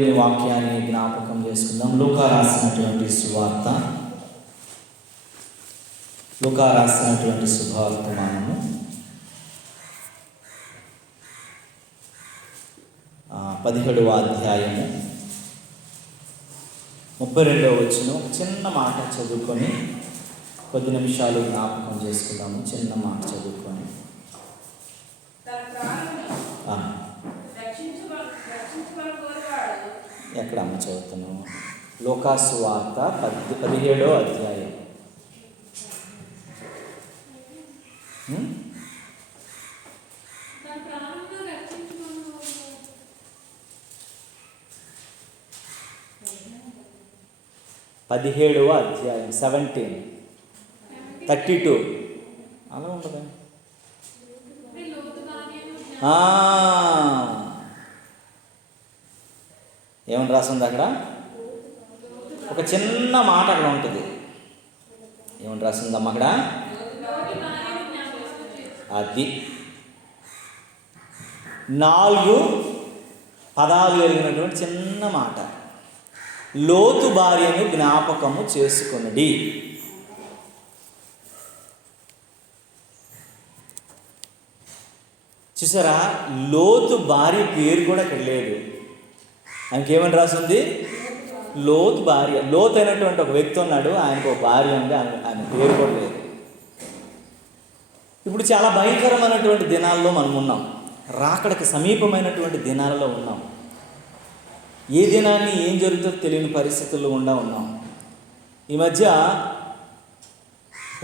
వాక్యాన్ని జ్ఞాపకం చేసుకుందాం. లూకా రాసినటువంటి సువార్తమానము 17వ అధ్యాయము 32వ వచనం. చిన్న మాట చదువుకొని కొద్ది నిమిషాలు జ్ఞాపకం చేసుకుందాము. చిన్న మాట చదువుకొని ఎక్కడ అమ్మ చదువుతున్నాము? లూకా సువార్త 17వ అధ్యాయం. పదిహేడవ అధ్యాయం 32 అలా ఉండదా? ఏమని రాసింది అక్కడ? ఒక చిన్న మాట అక్కడ ఉంటుంది. ఏమని రాసిందమ్మా అక్కడ? అది 4 పదాలు కలిగినటువంటి చిన్న మాట. లోతు భార్యను జ్ఞాపకము చేసుకొనుడి. చూసారా, లోతు భార్య పేరు కూడా ఇక్కడ లేదు. ఆయనకేమని రాసింది? లోతు భార్య. లోతు అయినటువంటి ఒక వ్యక్తి ఉన్నాడు, ఆయనకు ఒక భార్య ఉంది, ఆయన పేరు కూడా లేదు. ఇప్పుడు చాలా భయంకరమైనటువంటి దినాల్లో మనం ఉన్నాం. రాకడకు సమీపమైనటువంటి దినాలలో ఉన్నాం. ఏ దినాన్ని ఏం జరుగుతుందో తెలియని పరిస్థితుల్లో ఉన్నాం. ఈ మధ్య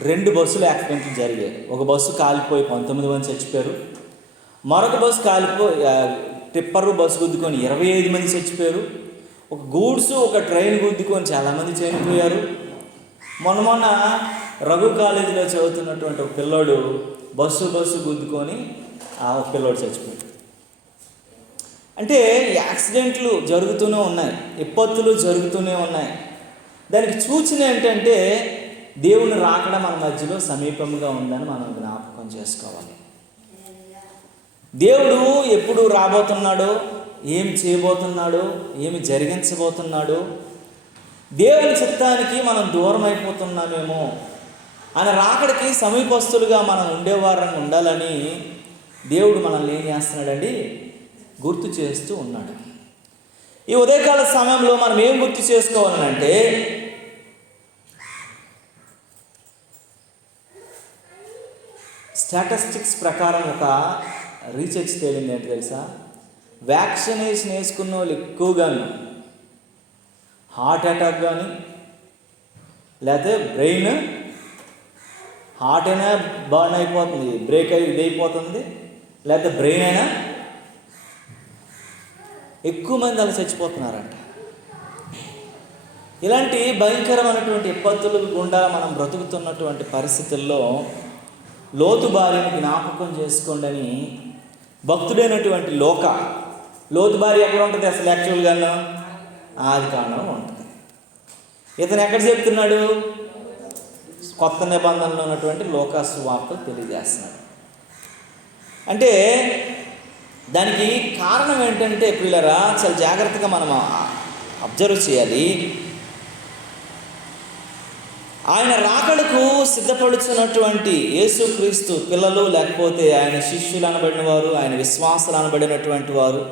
2 బస్సులు యాక్సిడెంట్లు జరిగాయి. ఒక బస్సు కాలిపోయి 19 మంది చచ్చిపోయారు. మరొక బస్సు టిప్పరు బస్సు గుద్దుకొని 25 మంది చచ్చిపోయారు. ఒక గూడ్స్ ఒక ట్రైన్ గుద్దుకొని చాలామంది చనిపోయారు. మొన్న రఘు కాలేజీలో చదువుతున్నటువంటి ఒక పిల్లోడు బస్సు గుద్దుకొని ఒక పిల్లోడు చచ్చిపోయాడు. అంటే యాక్సిడెంట్లు జరుగుతూనే ఉన్నాయి, విపత్తులు జరుగుతూనే ఉన్నాయి. దానికి సూచన ఏంటంటే దేవుని రాకడ మన మధ్యలో సమీపంగా ఉందని మనం జ్ఞాపకం చేసుకోవాలి. దేవుడు ఎప్పుడు రాబోతున్నాడో, ఏమి చేయబోతున్నాడో, ఏమి జరిగించబోతున్నాడో, దేవుని చిత్తానికి మనం దూరం అయిపోతున్నామేమో, ఆయన రాకడికి సమీపస్తులుగా మనం ఉండేవారని ఉండాలని దేవుడు మనల్ని ఏం చేస్తున్నాడండి? గుర్తు చేస్తూ ఉన్నాడు. ఈ ఉదయకాల సమయంలో మనం ఏం గుర్తు చేసుకోవాలంటే, స్టాటిస్టిక్స్ ప్రకారం ఒక రీసెర్చ్ తేలింది ఏంటి తెలుసా? వ్యాక్సినేషన్ వేసుకున్న వాళ్ళు ఎక్కువగాను హార్ట్ అటాక్ కానీ, లేకపోతే బ్రెయిన్ హార్ట్ అయినా బర్న్ అయిపోతుంది, బ్రేక్ ఇదైపోతుంది, లేకపోతే బ్రెయిన్ అయినా ఎక్కువ మంది అలా చచ్చిపోతున్నారంట. ఇలాంటి భయంకరమైనటువంటి విపత్తుల గుండా మనం బ్రతుకుతున్నటువంటి పరిస్థితుల్లో లోతు భార్యను జ్ఞాపకం చేసుకోండి అని భక్తుడైనటువంటి లోతు భార్య ఎక్కడ ఉంటుంది అసలు? యాక్చువల్గా ఆదికాండంలో ఉంటుంది. ఇతను ఎక్కడ చెప్తున్నాడు? కొత్త నిబంధనలో ఉన్నటువంటి లూకా సువార్త తెలియజేస్తున్నాడు. అంటే దానికి కారణం ఏంటంటే పిల్లరా, చాలా జాగ్రత్తగా మనం అబ్జర్వ్ చేయాలి. ఆయన రాకడకు సిద్ధపడుతున్నటువంటి యేసుక్రీస్తు పిల్లలు, లేకపోతే ఆయన శిష్యులు అనబడిన వారు, ఆయన విశ్వాసులు అనబడినటువంటి వారు,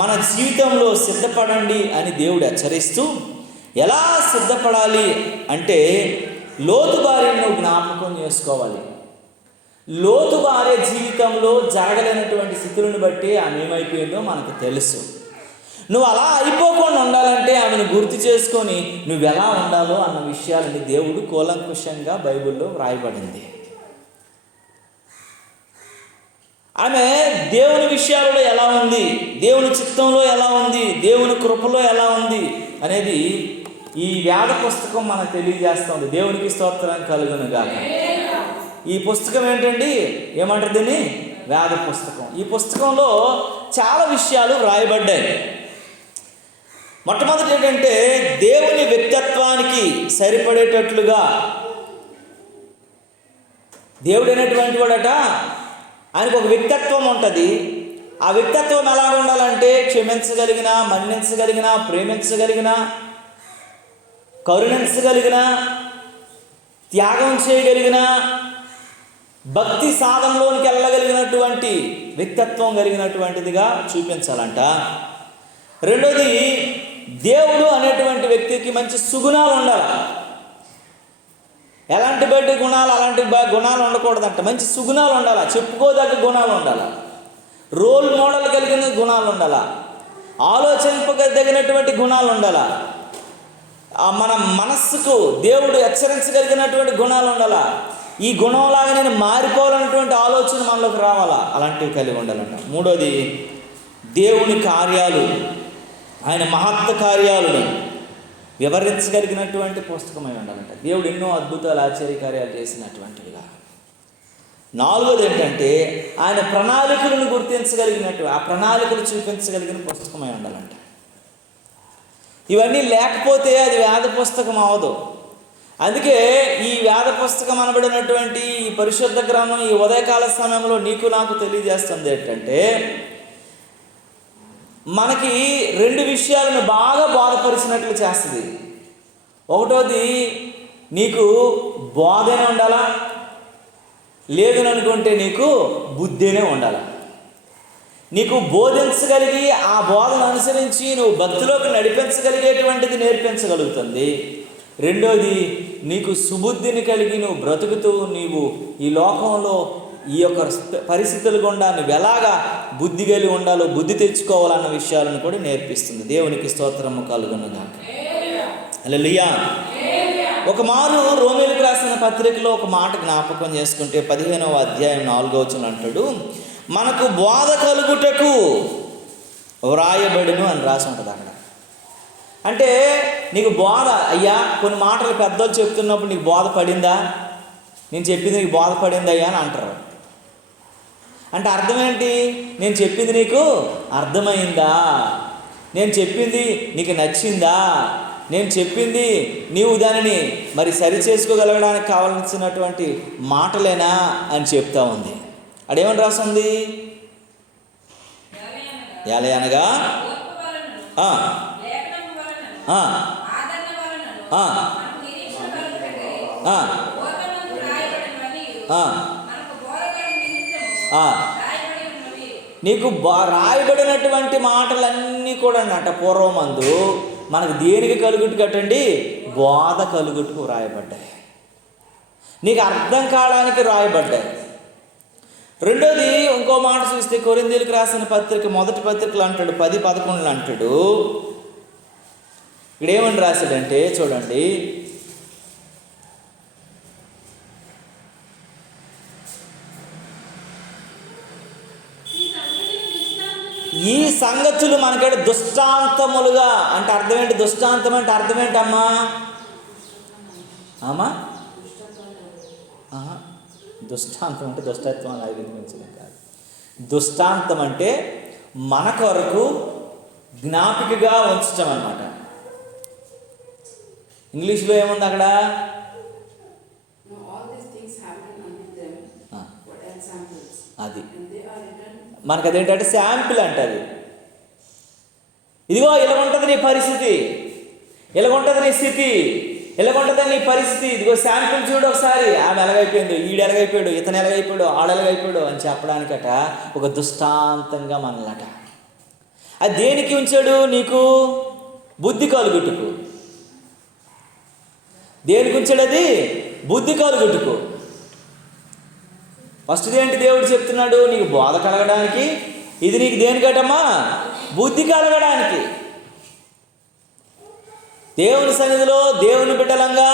మన జీవితంలో సిద్ధపడండి అని దేవుడు హెచ్చరిస్తూ, ఎలా సిద్ధపడాలి అంటే లోతు భార్యను జ్ఞాపకం చేసుకోవాలి. లోతు భార్య జీవితంలో జరగలేనటువంటి స్థితులను బట్టి ఆమె ఏమైపోయిందో మనకు తెలుసు. నువ్వు అలా అయిపోకుండా ఉండాలంటే ఆమెను గుర్తు చేసుకొని నువ్వు ఎలా ఉండాలో అన్న విషయాలని దేవుడు కూలంకుషంగా బైబిల్లో వ్రాయబడింది. ఆమె దేవుని విషయాలలో ఎలా ఉంది, దేవుని చిత్తంలో ఎలా ఉంది, దేవుని కృపలో ఎలా ఉంది అనేది ఈ వేద పుస్తకం మనకు తెలియజేస్తుంది. దేవునికి స్తోత్రం కలుగును గాక. ఈ పుస్తకం ఏంటండి? ఏమంటారు దీన్ని? వేద పుస్తకం. ఈ పుస్తకంలో చాలా విషయాలు వ్రాయబడ్డాయి. మొట్టమొదటి ఏంటంటే దేవుని వ్యక్తిత్వానికి సరిపడేటట్లుగా, దేవుడు అనేటువంటి వాడట, ఆయనకు ఒక వ్యక్తిత్వం ఉంటుంది, ఆ వ్యక్తిత్వం ఎలా ఉండాలంటే క్షమించగలిగిన, మన్నించగలిగిన, ప్రేమించగలిగిన, కరుణించగలిగిన, త్యాగం చేయగలిగిన, భక్తి సాధనలోనికి వెళ్ళగలిగినటువంటి వ్యక్తిత్వం కలిగినటువంటిదిగా చూపించాలంట. రెండోది, దేవుడు అనేటువంటి వ్యక్తికి మంచి సుగుణాలు ఉండాలి. ఎలాంటి బయట గుణాలు, అలాంటి గుణాలు ఉండకూడదంట. మంచి సుగుణాలు ఉండాలి, చెప్పుకోదగ్గ గుణాలు ఉండాలి, రోల్ మోడల్ కలిగిన గుణాలు ఉండాలి, ఆలోచింపదగినటువంటి గుణాలు ఉండాలి, మన మనస్సుకు దేవుడు హెచ్చరించగలిగినటువంటి గుణాలు ఉండాలా. ఈ గుణంలాగా నేను మారిపోవాలన్నటువంటి ఆలోచన మనలోకి రావాలా, అలాంటివి కలిగి ఉండాలంట. మూడోది, దేవుని కార్యాలు, ఆయన మహత్వ కార్యాలను వివరించగలిగినటువంటి పుస్తకమై ఉండాలంట. దేవుడు ఎన్నో అద్భుతాలు, ఆశ్చర్యకార్యాలు చేసినటువంటివిగా. నాలుగోది ఏంటంటే ఆయన ప్రణాళికలను గుర్తించగలిగినట్టు, ఆ ప్రణాళికలు చూపించగలిగిన పుస్తకమై ఉండాలంట. ఇవన్నీ లేకపోతే అది వేద పుస్తకం అవ్వదు. అందుకే ఈ వేద పుస్తకం అనబడినటువంటి ఈ పరిశుద్ధ గ్రంథం ఈ ఉదయకాల సమయంలో నీకు నాకు తెలియజేస్తుంది ఏంటంటే, మనకి రెండు విషయాలను బాగా బోధపరిచినట్లు చేస్తుంది. ఒకటోది, నీకు బోధనే ఉండాలా, లేదు అనుకుంటే నీకు బుద్ధినే ఉండాలా. నీకు బోధించగలిగి ఆ బోధన అనుసరించి నువ్వు భక్తిలోకి నడిపించగలిగేటువంటిది నేర్పించగలుగుతుంది. రెండోది, నీకు సుబుద్ధిని కలిగి నువ్వు బ్రతుకుతూ నీవు ఈ లోకంలో ఈ యొక్క పరిస్థితులు గుండా నువ్వు ఎలాగా బుద్ధి కలిగి ఉండాలో, బుద్ధి తెచ్చుకోవాలన్న విషయాలను కూడా నేర్పిస్తుంది. దేవునికి స్తోత్రము కలుగునుగాక. హల్లెలూయా. ఒక మారు రోమీయులకు రాసిన పత్రికలో ఒక మాట జ్ఞాపకం చేసుకుంటే 15వ అధ్యాయం 4వ వచనం అంటాడు, మనకు బోధ కలుగుటకు వ్రాయబడును అని రాసి ఉంటుంది అక్కడ. అంటే నీకు బోధ, అయ్యా కొన్ని మాటలు పెద్దోళ్ళు చెప్తున్నప్పుడు నీకు బోధ పడిందా, నేను చెప్పింది నీకు బోధ పడింది అయ్యా అని అంటారు. అంటే అర్థం ఏంటి? నేను చెప్పింది నీకు అర్థమైందా, నేను చెప్పింది నీకు నచ్చిందా, నేను చెప్పింది నీవు దానిని మరి సరి చేసుకోగలగడానికి కావాల్సినటువంటి మాటలేనా అని చెప్తా ఉంది. అడేమని రాస్తుంది? అనగా నీకు రాయబడినటువంటి మాటలన్నీ కూడా అన్నట పూర్వమందు మనకు దేనికి కలుగుట్టు కట్టండి, బోధ కలుగుట్టుకు రాయబడ్డాయి, నీకు అర్థం కావడానికి రాయబడ్డాయి. రెండోది, ఇంకో మాట చూస్తే కొరింథీయులకు రాసిన పత్రిక మొదటి పత్రికలు అంటాడు 10:11 అంటాడు. ఇక్కడ ఏమని రాశాడంటే చూడండి, ఈ సంగతులు మనకంటే దుష్టాంతములుగా, అంటే అర్థం ఏంటి? దుష్టాంతం అంటే అర్థం ఏంటమ్మా? దుష్టాంతం అంటే దుష్టత్వం అని అభినందించడం కాదు. దుష్టాంతం అంటే మన కొరకు జ్ఞాపికగా ఉంచటం అన్నమాట. ఇంగ్లీష్లో ఏముంది అక్కడ? అది మనకు అదేంటంటే శాంపిల్ అంటది. ఇదిగో ఇలా ఉంటుంది నీ పరిస్థితి, ఇలా ఉంటుంది నీ స్థితి, ఇలా ఉంటుంది నీ పరిస్థితి, ఇదిగో శాంపిల్ చూడు ఒకసారి, ఆమె ఎలాగైపోయింది, ఈడు ఎలాగైపోయాడు, ఇతను ఎలాగైపోయాడు, ఆడు ఎలాగైపోయాడు అని చెప్పడానికట ఒక దుష్టాంతంగా మనలట. అది దేనికి ఉంచాడు? నీకు బుద్ధి కలుగుట్టుకు. దేనికి ఉంచాడు అది? బుద్ధి కలుగుట్టుకు. ఫస్ట్ ఏంటి దేవుడు చెప్తున్నాడు? నీకు బోధ కలగడానికి. ఇది నీకు దేనికటమ్మా? బుద్ధి కలగడానికి. దేవుని సన్నిధిలో దేవుని బిడ్డలంగా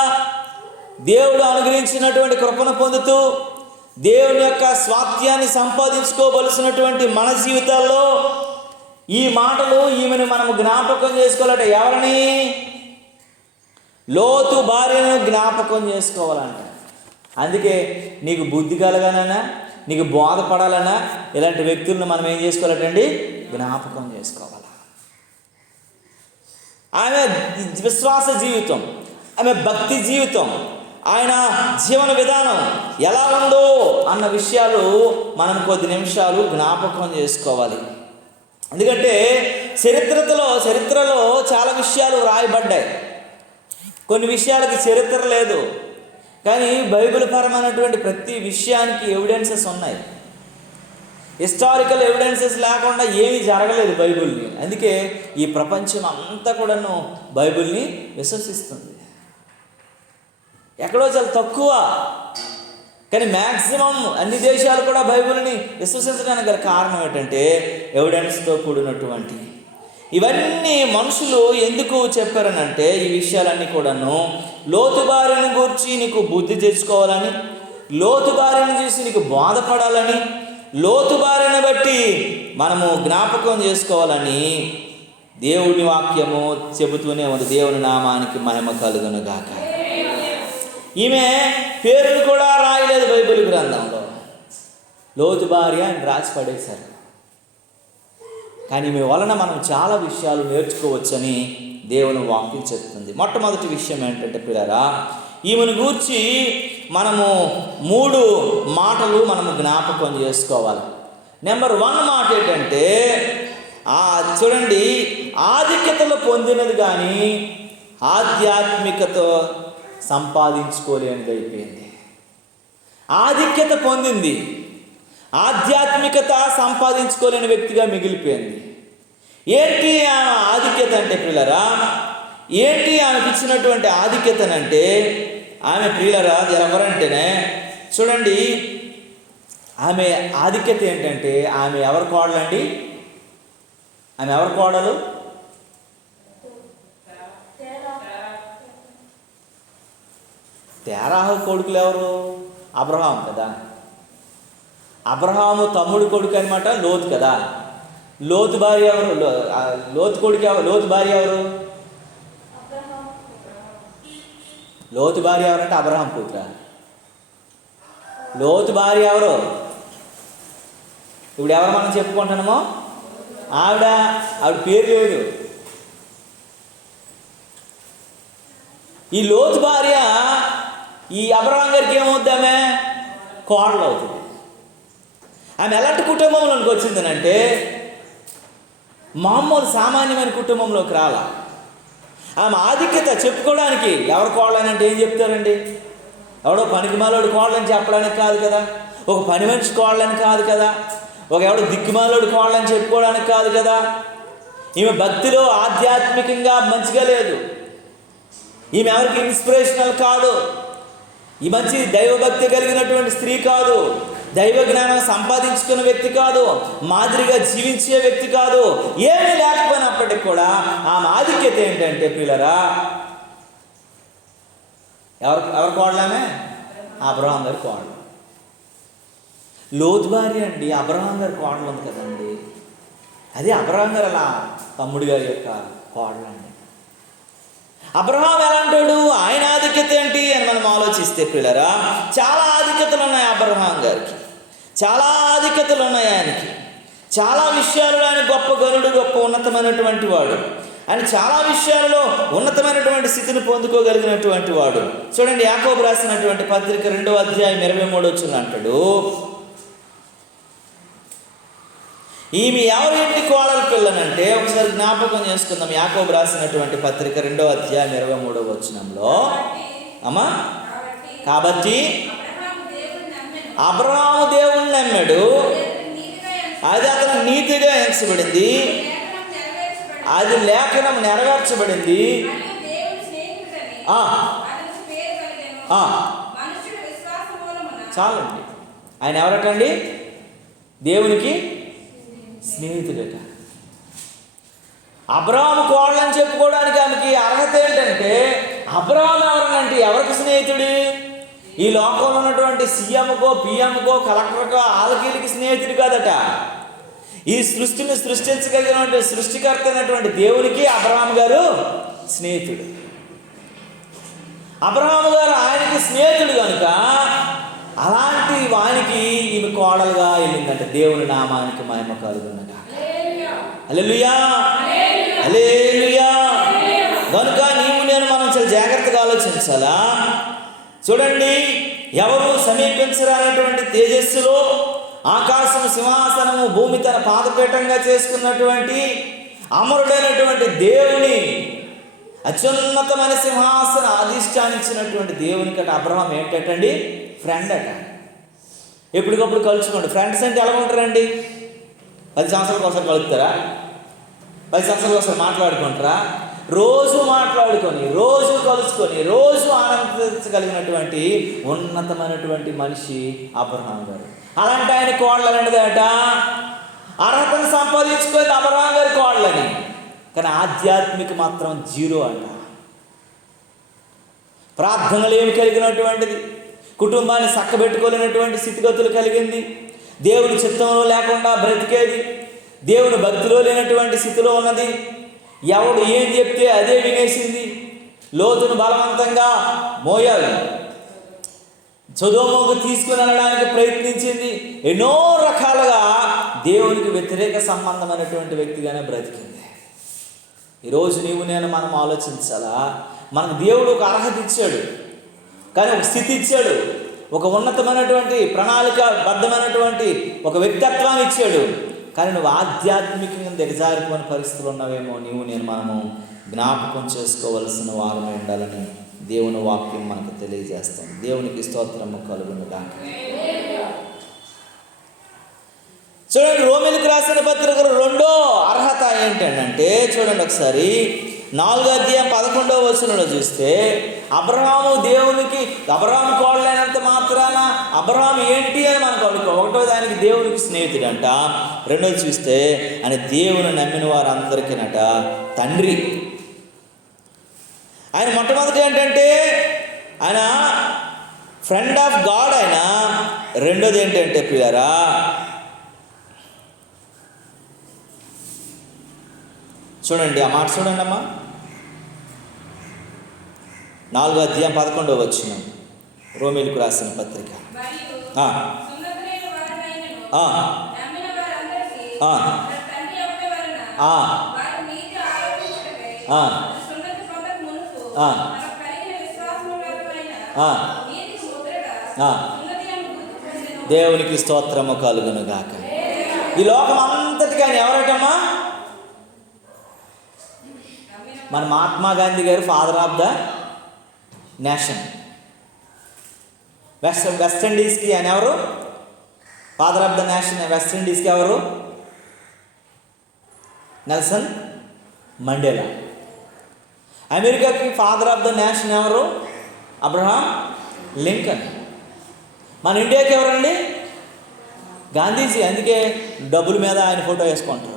దేవుడు అనుగ్రహించినటువంటి కృపను పొందుతూ దేవుని యొక్క స్వాస్థ్యాన్ని సంపాదించుకోవలసినటువంటి మన జీవితాల్లో ఈ మాటలు ఈమెను మనము జ్ఞాపకం చేసుకోవాలంట. ఎవరిని? లోతు భార్యను జ్ఞాపకం చేసుకోవాలంట. అందుకే నీకు బుద్ధి కలగాలన్నా, నీకు బోధపడాలన్నా ఇలాంటి వ్యక్తులను మనం ఏం చేసుకోవాలంటండి? జ్ఞాపకం చేసుకోవాలి. ఆమె విశ్వాస జీవితం, ఆమె భక్తి జీవితం, ఆయన జీవన విధానం ఎలా ఉందో అన్న విషయాలు మనం కొద్ది నిమిషాలు జ్ఞాపకం చేసుకోవాలి. ఎందుకంటే చరిత్రలో చాలా విషయాలు రాయబడ్డాయి. కొన్ని విషయాలకి చరిత్ర లేదు, కానీ బైబిల్ పరమైనటువంటి ప్రతి విషయానికి ఎవిడెన్సెస్ ఉన్నాయి. హిస్టారికల్ ఎవిడెన్సెస్ లేకుండా ఏమీ జరగలేదు బైబిల్ని. అందుకే ఈ ప్రపంచం అంతా కూడాను బైబిల్ని విశ్వసిస్తుంది. ఎక్కడో చాలా తక్కువ, కానీ మ్యాక్సిమం అన్ని దేశాలు కూడా బైబిల్ని విశ్వసించడానికి గల కారణం ఏంటంటే ఎవిడెన్స్తో కూడినటువంటి ఇవన్నీ మనుషులు ఎందుకు చెప్పారనంటే ఈ విషయాలన్నీ కూడాను లోతుబారిని గూర్చి నీకు బుద్ధి తెచ్చుకోవాలని, లోతుబారిని చూసి నీకు బాధపడాలని, లోతుబారిని బట్టి మనము జ్ఞాపకం చేసుకోవాలని దేవుని వాక్యము చెబుతూనే ఉంది. దేవుని నామానికి మహిమ కలుగును గాక. ఈమె పేరును కూడా రాయలేదు బైబిల్ గ్రంథంలో, లోతు భార్య అని రాసి పడేశారు. కానీ ఈమె వలన మనం చాలా విషయాలు నేర్చుకోవచ్చని దేవుని వాక్యం చెప్తుంది. మొట్టమొదటి విషయం ఏంటంటే పిల్లరా, ఈమెను గూర్చి మనము 3 మాటలు మనము జ్ఞాపకం చేసుకోవాలి. నెంబర్ 1 మాట ఏంటంటే చూడండి, ఆధిక్యతలు పొందినది కానీ ఆధ్యాత్మికత సంపాదించుకోలేనిది అయిపోయింది. ఆధిక్యత పొందింది, ఆధ్యాత్మికత సంపాదించుకోలేని వ్యక్తిగా మిగిలిపోయింది. ఏంటి ఆమె ఆధిక్యత అంటే ప్రియులరా, ఏంటి ఆమెకి ఇచ్చినటువంటి ఆధిక్యతనంటే ఆమె ప్రియులరా ఎవరంటేనే చూడండి, ఆమె ఆధిక్యత ఏంటంటే ఆమె ఎవరి కోడలండి? ఆమె ఎవరి కోడలు? తేరాహు కొడుకులు ఎవరు? అబ్రహాము కదా. అబ్రహాము తమ్ముడు కొడుకు అనమాట లోతు కదా. లోతు భార్య ఎవరు? లోతు కొడుకు ఎవరు? లోతు భార్య ఎవరు? లోతు భార్య ఎవరంటే అబ్రహాం కూతురా. లోతు భార్య ఎవరు? ఇప్పుడు ఎవరు మనం చెప్పుకుంటున్నామో ఆవిడ పేరు లేదు. ఈ లోతు భార్య ఈ అబ్రహాం గారికి ఏమవుద్ది? ఆమె కోడలు అవుతుంది. ఆమె ఎలాంటి కుటుంబంలోకి వచ్చిందనంటే మామూలు సామాన్యమైన కుటుంబంలోకి రాలా. ఆమె ఆధిక్యత చెప్పుకోవడానికి ఎవరు కోడలనంటే ఏం చెప్తారండి? ఎవడో పనికిమాలోడు కోడలని చెప్పడానికి కాదు కదా, ఒక పని మనిషి కోడలని కాదు కదా, ఒక ఎవడో దిక్కుమాలోడు కోడలని చెప్పుకోవడానికి కాదు కదా. ఈమె భక్తిలో ఆధ్యాత్మికంగా మంచిగా లేదు. ఈమె ఎవరికి ఇన్స్పిరేషనల్ కాదు. ఈ మంచి దైవభక్తి కలిగినటువంటి స్త్రీ కాదు, దైవ జ్ఞానం సంపాదించుకున్న వ్యక్తి కాదు, మాదిరిగా జీవించే వ్యక్తి కాదు. ఏమీ లేకపోయినప్పటికీ కూడా ఆమె ఆధిక్యత ఏంటంటే పిల్లరా, ఎవరు కోడలామే? అబ్రహాం గారి కోడలు. లోతు భార్య అండి అబ్రహాం గారి కోడలు ఉంది కదండి, అది అబ్రహాం గారు అలా తమ్ముడు గారి యొక్క కోడలు అండి. అబ్రహాం ఎలాంటాడు? ఆయన ఆధిక్యత ఏంటి అని మనం ఆలోచిస్తే పిల్లరా, చాలా ఆధిక్యతలు ఉన్నాయి అబ్రహాం గారికి, చాలా ఆధిక్యతలు ఉన్నాయి ఆయనకి. చాలా విషయాలలో ఆయన గొప్ప గనుడు, గొప్ప ఉన్నతమైనటువంటి వాడు. ఆయన చాలా విషయాలలో ఉన్నతమైనటువంటి స్థితిని పొందుకోగలిగినటువంటి వాడు. చూడండి, యాకోబు రాసినటువంటి పత్రిక 2వ అధ్యాయం 23వ వచనం అంటాడు, ఈమె ఎవరింటి కోడల పిల్లనంటే ఒకసారి జ్ఞాపకం చేసుకుందాం. యాకోబు రాసినటువంటి పత్రిక 2వ అధ్యాయం 23వ వచనంలో అమ్మా, కాబట్టి అబ్రహాము దేవుణ్ణి నమ్మాడు, అది అతను నీతిగా ఎంచబడింది, అది లేఖనం నెరవేర్చబడింది. చాలండి. ఆయన ఎవరటండి? దేవునికి స్నేహితుడట. అబ్రహాము కోడలని చెప్పుకోవడానికి ఆమెకి అర్హత ఏంటంటే, అబ్రహాము ఎవరనంటే ఎవరికి స్నేహితుడు? ఈ లోకంలో ఉన్నటువంటి సీఎంకో, పిఎంకో, కలెక్టర్కో, ఆలకీలకి స్నేహితుడు కాదట. ఈ సృష్టిని సృష్టించగలిగినటువంటి సృష్టికర్త అయినటువంటి దేవునికి అబ్రహాము గారు స్నేహితుడు. అబ్రహాము గారు ఆయనకి స్నేహితుడు కనుక అలాంటి వానికి ఈమె కోడలుగా వెళ్ళిందంట. దేవుని నామానికి మహిమ కలుగునగా. హల్లెలూయా, హల్లెలూయా. కనుక నీవు నేను మనం చాలా జాగ్రత్తగా ఆలోచించాలా. చూడండి, ఎవరు సమీపించరానటువంటి తేజస్సులో ఆకాశము సింహాసనము, భూమి తన పాదపీఠంగా చేసుకున్నటువంటి అమరుడైనటువంటి దేవుని, అత్యున్నతమైన సింహాసన అధిష్టానించినటువంటి దేవుని కంటే అబ్రహాం ఏంటండి? ఫ్రెండ్ అట. ఎప్పటికప్పుడు కలుసుకోండి. ఫ్రెండ్స్ అంటే ఎలా ఉంటారండి? 10 సంవత్సరాలకు ఒకసారి కలుపుతారా? 10 సంవత్సరాలకు ఒకసారి మాట్లాడుకుంటారా? రోజు మాట్లాడుకొని, రోజు కలుసుకొని, రోజు ఆనందించగలిగినటువంటి ఉన్నతమైనటువంటి మనిషి అబ్రహాం గారు. అలాంటి ఆయన కోడలనేదట అర్హతను సంపాదించుకొని అబ్రహాం గారి కోడలని, కానీ ఆధ్యాత్మిక మాత్రం జీరో అంట. ప్రార్థనలు ఏమి కలిగినటువంటిది, కుటుంబాన్ని చక్కబెట్టుకోలేనటువంటి స్థితిగతులు కలిగింది, దేవుని చిత్తంలో లేకుండా బ్రతికేది, దేవుని భక్తిలో లేనటువంటి స్థితిలో ఉన్నది, ఎవడు ఏం చెప్తే అదే వినేసింది, లోతును బలవంతంగా మోయాలి, సొదొమకు తీసుకుని వెళ్ళడానికి ప్రయత్నించింది, ఎన్నో రకాలుగా దేవునికి వ్యతిరేక సంబంధమైనటువంటి వ్యక్తిగానే బ్రతికింది. ఈరోజు నీవు నేను మనం ఆలోచించాలా? మనకు దేవుడు ఒక అర్హత ఇచ్చాడు, కానీ ఒక స్థితి ఇచ్చాడు, ఒక ఉన్నతమైనటువంటి ప్రణాళిక బద్ధమైనటువంటి ఒక వ్యక్తిత్వాన్ని ఇచ్చాడు, కానీ నువ్వు ఆధ్యాత్మికంగా దిగజారిపోయిన పరిస్థితులు ఉన్నావేమో నీవు నేను మనము జ్ఞాపకం చేసుకోవలసిన వారమే ఉండాలని దేవుని వాక్యం మనకు తెలియజేస్తాం. దేవునికి స్తోత్రము కలుగునుగాక. చూడండి, రోమీయులకు రాసిన పత్రిక 2వ అర్హత ఏంటంటే, చూడండి ఒకసారి 4వ అధ్యాయం 11వ వచనంలో చూస్తే, అబ్రహాము దేవునికి, అబ్రహాము కోడలైనంత మాత్రాన అబ్రహాము ఏంటి అని మనకు అనుకో. 1వ దానికి దేవునికి స్నేహితుడంట, 2వది చూస్తే ఆయన దేవుని నమ్మిన వారందరికీనట తండ్రి. ఆయన మొట్టమొదటి ఏంటంటే ఆయన ఫ్రెండ్ ఆఫ్ గాడ్. ఆయన 2వది ఏంటంటే ప్రియారా, చూడండి ఆ మాట చూడండి అమ్మా, 4వ అధ్యాయం 11వ వచనం, రోమీయులకు రాసిన పత్రిక. దేవునికి స్తోత్రము కలుగునుగాక. ఈ లోకం అంతటికి ఆయన ఎవరటమ్మా? మన Mahatma Gandhi garu father of the nation. West ఇండీస్కి ఆయన ఎవరు? Father of the nation. West ఇండీస్కి ఎవరు? Nelson Mandela. అమెరికాకి ఫాదర్ ఆఫ్ ద నేషన్ ఎవరు? Abraham Lincoln. మన ఇండియాకి ఎవరండి? గాంధీజీ. అందుకే డబ్బుల మీద ఆయన ఫోటో వేసుకుంటారు.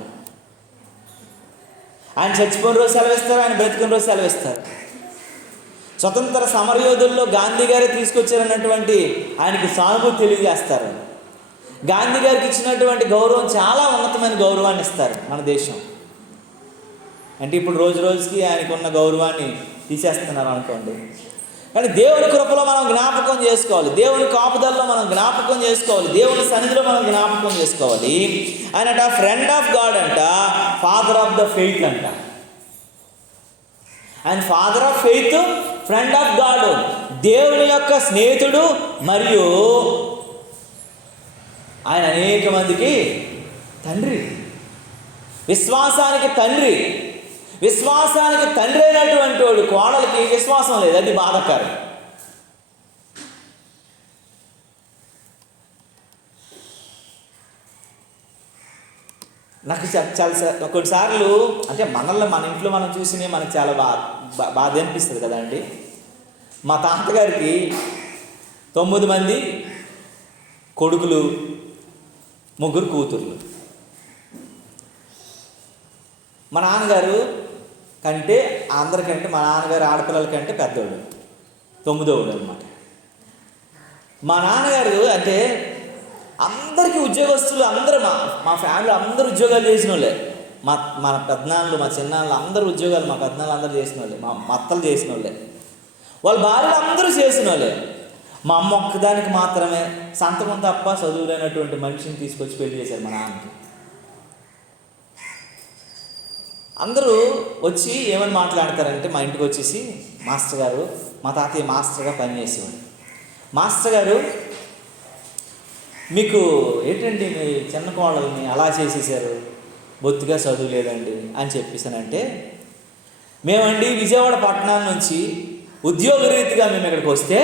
ఆయన చచ్చిపోయిన రోజు సెలవిస్తారు, ఆయన బ్రతికిన రోజు సెలవిస్తారు. స్వతంత్ర సమరయోధుల్లో గాంధీ గారే తీసుకొచ్చారన్నటువంటి ఆయనకి సానుభూతి తెలియజేస్తారు. గాంధీ గారికి ఇచ్చినటువంటి గౌరవం చాలా ఉన్నతమైన గౌరవాన్ని ఇస్తారు మన దేశం. అంటే ఇప్పుడు రోజు రోజుకి ఆయనకు ఉన్న గౌరవాన్ని తీసేస్తున్నారు అనుకోండి. కానీ దేవుని కృపలో మనం జ్ఞాపకం చేసుకోవాలి, దేవుని కాపుదల్లో మనం జ్ఞాపకం చేసుకోవాలి, దేవుని సన్నిధిలో మనం జ్ఞాపకం చేసుకోవాలి. ఆయనట ఫ్రెండ్ ఆఫ్ గాడ్ అంట, ఫాదర్ ఆఫ్ ద ఫెయిత్ అంట. ఆయన father of faith, friend of God, దేవుని యొక్క స్నేహితుడు, మరియు ఆయన అనేక మందికి తండ్రి, విశ్వాసానికి తండ్రి. విశ్వాసానికి తండ్రి అయినటువంటి వాడు కోడలికి విశ్వాసం లేదు, అది బాధాకరం. నాకు చాలా కొన్నిసార్లు అంటే మనల్ని మన ఇంట్లో మనం చూసినవి మనకు చాలా బాధ అనిపిస్తుంది కదండి. మా తాతగారికి 9 మంది కొడుకులు, 3 కూతుర్లు. మా నాన్నగారు కంటే అందరికంటే మా నాన్నగారు ఆడపిల్లల కంటే పెద్దోడు, 9వ అనమాట. మా నాన్నగారు అంటే అందరికీ ఉద్యోగస్తులు, అందరూ మా ఫ్యామిలీ అందరూ ఉద్యోగాలు చేసిన వాళ్ళే. మన పెద్దనాన్నలు, మా చిన్నాన్నలు అందరూ ఉద్యోగాలు, మా పెద్దనాన్నలు అందరూ చేసిన వాళ్ళే, మా అత్తలు చేసిన వాళ్ళే, వాళ్ళ భార్యలు అందరూ చేసిన వాళ్ళే. మా అమ్మ ఒక్కదానికి మాత్రమే సంతకం తప్ప చదువులేనటువంటి మనిషిని తీసుకొచ్చి పెళ్లి చేశారు మా నాన్నకి. అందరూ వచ్చి ఏమని మాట్లాడతారంటే, మా ఇంటికి వచ్చేసి మాస్టర్ గారు, మా తాతయ్య మాస్టర్గా పనిచేసేవాడు, మాస్టర్ గారు, మీకు ఏంటండి మీ చిన్న కోడల్ని అలా చేసేసారు, బొత్తిగా చదువు లేదండి అని చెప్పేసానంటే, మేమండి విజయవాడ పట్టణం నుంచి ఉద్యోగరీతిగా మేము ఇక్కడికి వస్తే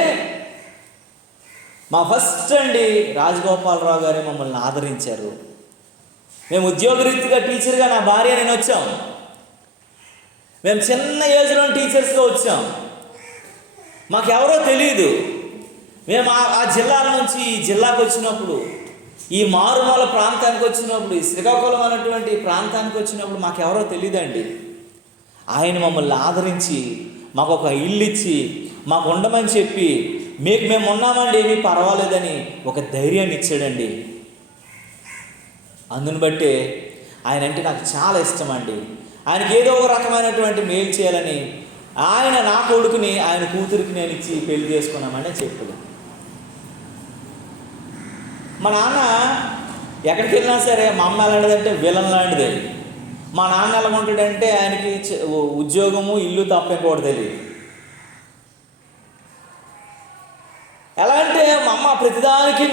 మా ఫస్ట్ అండి రాజగోపాలరావు గారే మమ్మల్ని ఆదరించారు. మేము ఉద్యోగరీతిగా టీచర్గా నా భార్య నేను వచ్చాం. మేము చిన్న ఏజ్లో టీచర్స్గా వచ్చాం. మాకెవరో తెలియదు. మేము ఆ జిల్లాల నుంచి ఈ జిల్లాకు వచ్చినప్పుడు, ఈ మారుమూల ప్రాంతానికి వచ్చినప్పుడు, ఈ శ్రీకాకుళం అనేటువంటి ప్రాంతానికి వచ్చినప్పుడు మాకెవరో తెలియదండి. ఆయన మమ్మల్ని ఆదరించి మాకు ఒక ఇల్లు ఇచ్చి మాకు ఉండమని చెప్పి, మేము ఉన్నామండి, ఏమీ పర్వాలేదని ఒక ధైర్యాన్ని ఇచ్చాడండి. అందుని బట్టే ఆయన అంటే నాకు చాలా ఇష్టం అండి. ఆయనకి ఏదో ఒక రకమైనటువంటి మేలు చేయాలని ఆయన నా కొడుకుని ఆయన కూతురికి నేను ఇచ్చి పెళ్లి చేసుకున్నామని చెప్పాడు. మా నాన్న ఎక్కడికి వెళ్ళినా సరే మా అమ్మ ఎలాంటిదంటే విలన్ లాంటిది. మా నాన్న ఎలా ఉంటాడంటే ఆయనకి ఉద్యోగము ఇల్లు తప్ప ఇంకోటి తెలియదు. ఎలా అంటే మా అమ్మ ప్రతిదానికి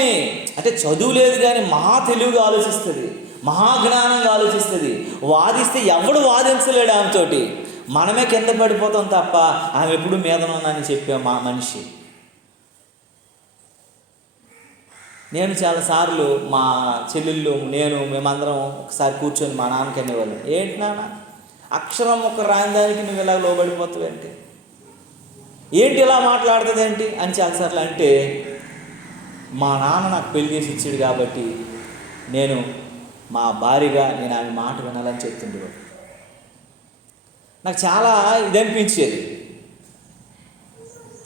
అంటే చదువు లేదు కానీ మహా తెలివిగా ఆలోచిస్తుంది, మహాజ్ఞానంగా ఆలోచిస్తుంది. వాదిస్తే ఎవడు వాదించలేడు ఆమెతోటి. మనమే కింద పడిపోతాం తప్ప ఆమె ఎప్పుడు మీదనున్నానని చెప్పే మా మనిషి. నేను చాలాసార్లు మా చెల్లెళ్ళు మేమందరం ఒకసారి కూర్చొని మా నాన్నకి అనేవాళ్ళం, ఏంటి నాన్న అక్షరం ఒక రాని దానికి నువ్వు ఇలా లోబడిపోతావు అంటే, ఏంటి ఇలా మాట్లాడుతుంది ఏంటి అని చాలాసార్లు అంటే, మా నాన్న నాకు పెళ్లి చేసి ఇచ్చాడు కాబట్టి నేను మా భార్యగా నేను ఆమె మాట వినాలని చెప్తుండేవాడు. నాకు చాలా ఇది అనిపించేది,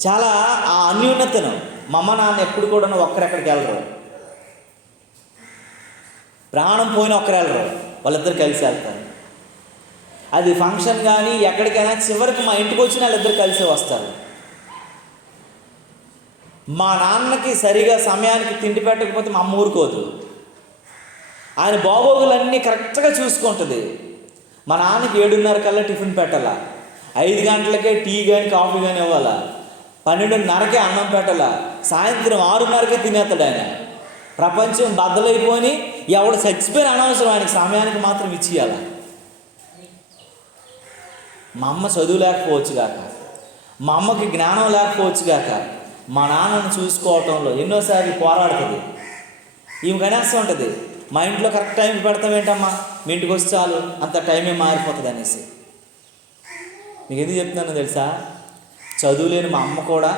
చాలా ఆ అన్యోన్యతను. మా అమ్మ నాన్న ఎప్పుడు కూడా ఒక్కరెక్కడికి వెళ్ళరు, ప్రాణం పోయిన ఒక్కరు వెళ్ళరు, వాళ్ళిద్దరు కలిసి వెళ్తారు. అది ఫంక్షన్ కానీ ఎక్కడికైనా చివరికి మా ఇంటికి వచ్చిన వాళ్ళిద్దరు కలిసి వస్తారు. మా నాన్నకి సరిగా సమయానికి తిండి పెట్టకపోతే మా అమ్మ ఊరుకోదు. ఆయన బాగోగులన్నీ కరెక్ట్గా చూసుకుంటుంది. మా నాన్నకి 7:30 కల్లా టిఫిన్ పెట్టాలా, 5 గంటలకే టీ కానీ కాఫీ కానీ ఇవ్వాలా, 12:30కే అన్నం పెట్టాలా, సాయంత్రం 6:30కే తినేస్తాడు ఆయన. ప్రపంచం బద్దలైపోయి ఎవడు చచ్చిపోయిన అనవసరం, ఆయనకి సమయానికి మాత్రం ఇచ్చేయాల. మా అమ్మ చదువు లేకపోవచ్చు గాక, మా అమ్మకి జ్ఞానం లేకపోవచ్చు గాక, మా నాన్నను చూసుకోవటంలో ఎన్నోసార్లు పోరాడుతుంది. ఈమె కనేస్తూ ఉంటుంది, మా ఇంట్లో కరెక్ట్ టైంకి పెడతామేంటమ్మా, మీ ఇంటికి వచ్చి చాలు అంత టైమే మారిపోతుంది అనేసి. మీకు ఎందుకు చెప్తున్నాను తెలుసా, చదువు లేని మా అమ్మ కూడా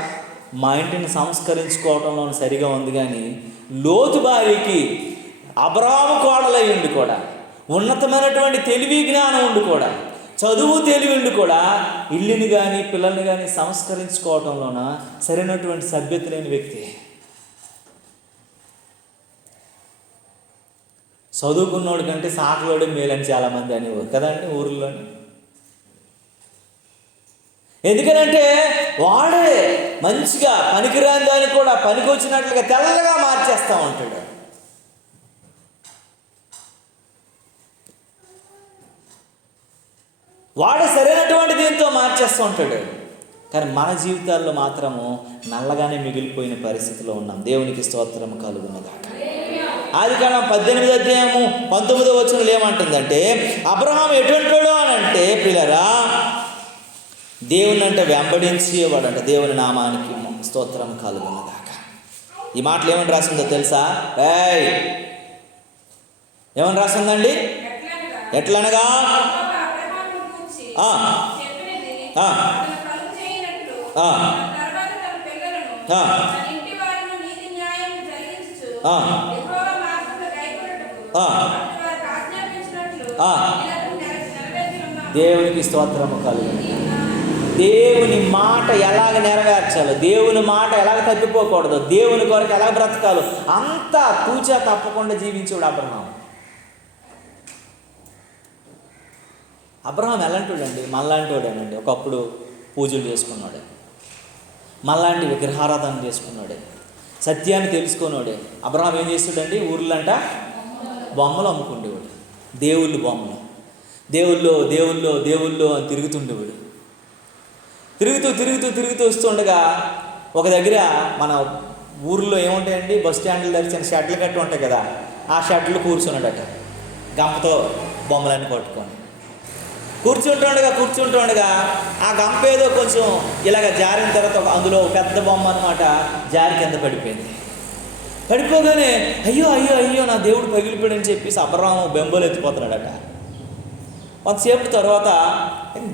మా ఇంటిని సంస్కరించుకోవటంలో సరిగా ఉంది. కానీ లోతు భార్యకి అబ్రాహాము కోడలై ఉండి కూడా, ఉన్నతమైనటువంటి తెలివి జ్ఞానం ఉండి కూడా, చదువు తెలివి ఉండి కూడా ఇల్లుని కానీ పిల్లల్ని కానీ సంస్కరించుకోవటంలోన సరైనటువంటి సభ్యత లేని వ్యక్తి. చదువుకున్నోడి కంటే సాకులోడే మేలని చాలామంది అనేవారు కదండి ఊర్లోని. ఎందుకనంటే వాడే మంచిగా పనికిరాని దాన్ని కూడా పనికి వచ్చినట్లుగా తెల్లగా మార్చేస్తూ ఉంటాడు. వాడు సరైనటువంటి దీంతో మార్చేస్తూ ఉంటాడు. కానీ మన జీవితాల్లో మాత్రము నల్లగానే మిగిలిపోయిన పరిస్థితిలో ఉన్నాం. దేవునికి స్తోత్రం కలుగునగాక. ఆదికాండం 18వ అధ్యాయము 19వ వచనంలో ఏమంటుందంటే, అబ్రహాం ఎటువంటివాడు అని అంటే, పిల్లరా దేవుని అంటే వెంబడించేవాడంట. దేవుని నామానికి స్తోత్రం కలుగునగాక. ఈ మాటలు ఏమని రాసిందో తెలుసా? ఏమని రాసిందండి? ఎట్లనగా దేవునికి స్తోత్రము కలుగును. దేవుని మాట ఎలాగ నెరవేర్చాలో, దేవుని మాట ఎలాగ తప్పిపోకూడదు, దేవుని కొరకు ఎలా బ్రతకాలో అంతా తూచా తప్పకుండా జీవించాడు అబ్రహాం. అబ్రహాం ఎలాంటివాడండి? మనలాంటివాడేనండి. ఒకప్పుడు పూజలు చేసుకున్నాడే, మనలాంటి విగ్రహారాధన చేసుకున్నాడే, సత్యాన్ని తెలుసుకున్నాడే. అబ్రహాం ఏం చేస్తాడండి? ఊర్లంట బొమ్మలు అమ్ముకుండేవాడు. దేవుళ్ళు బొమ్మలు, దేవుళ్ళో దేవుళ్ళో దేవుళ్ళో అని తిరుగుతుండేవాడు. తిరుగుతూ వస్తుండగా ఒక దగ్గర మన ఊర్లో ఏముంటాయండి, బస్ స్టాండ్ల దగ్గర చిన్న షెడ్లు కట్టి ఉంటాయి కదా, ఆ షెడ్లు కూర్చున్నాడట గంపతో బొమ్మలన్నీ పట్టుకొని. కూర్చుంటుండగా ఆ గంప ఏదో కొంచెం ఇలాగ జారిన తర్వాత అందులో పెద్ద బొమ్మ అనమాట జారి కింద పడిపోగానే అయ్యో నా దేవుడు పగిలిపోయాడని చెప్పేసి అబ్రహాము బెంబోలు ఎత్తిపోతున్నాడట. కొంతసేపు తర్వాత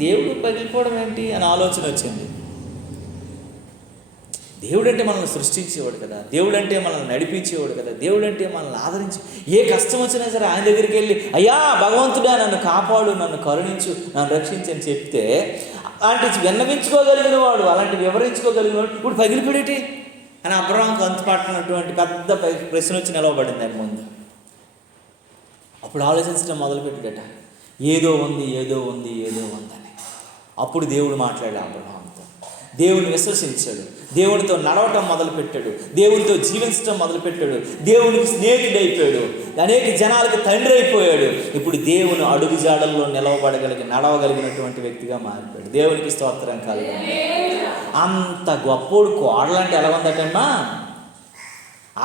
దేవుడు పగిలిపోవడం ఏంటి అని ఆలోచన వచ్చింది. దేవుడు అంటే మనల్ని సృష్టించేవాడు కదా, దేవుడు అంటే మనల్ని నడిపించేవాడు కదా, దేవుడు అంటే మనల్ని ఆదరించి ఏ కష్టం వచ్చినా సరే ఆయన దగ్గరికి వెళ్ళి అయ్యా భగవంతుడా నన్ను కాపాడు, నన్ను కరుణించు, నన్ను రక్షించు అని చెప్తే అలాంటి విన్నవించుకోగలిగిన వాడు, అలాంటి వివరించుకోగలిగిన వాడు ఇప్పుడు పగిలిపోయేటి అని అబ్రహాంకు అంతుపట్టినటువంటి పెద్ద ప్రశ్న వచ్చి నిలవబడింది ఆయన ముందు. అప్పుడు ఆలోచించడం మొదలుపెట్టాడట, ఏదో ఉంది అని. అప్పుడు దేవుడు మాట్లాడాడు అబ్రహాంతో, దేవుని విశ్వసించాడు, దేవునితో నడవటం మొదలుపెట్టాడు, దేవునితో జీవించడం మొదలుపెట్టాడు, దేవునికి స్నేహితుడైపోయాడు, అనేక జనాలకు తండ్రి అయిపోయాడు. ఇప్పుడు దేవుని అడుగు జాడల్లో నడవగలిగినటువంటి వ్యక్తిగా మారిపోయాడు. దేవునికి స్తోత్రం కలుగుతుంది. అంత గొప్పోడు కోడలంటే ఎలా ఉందటమ్మా,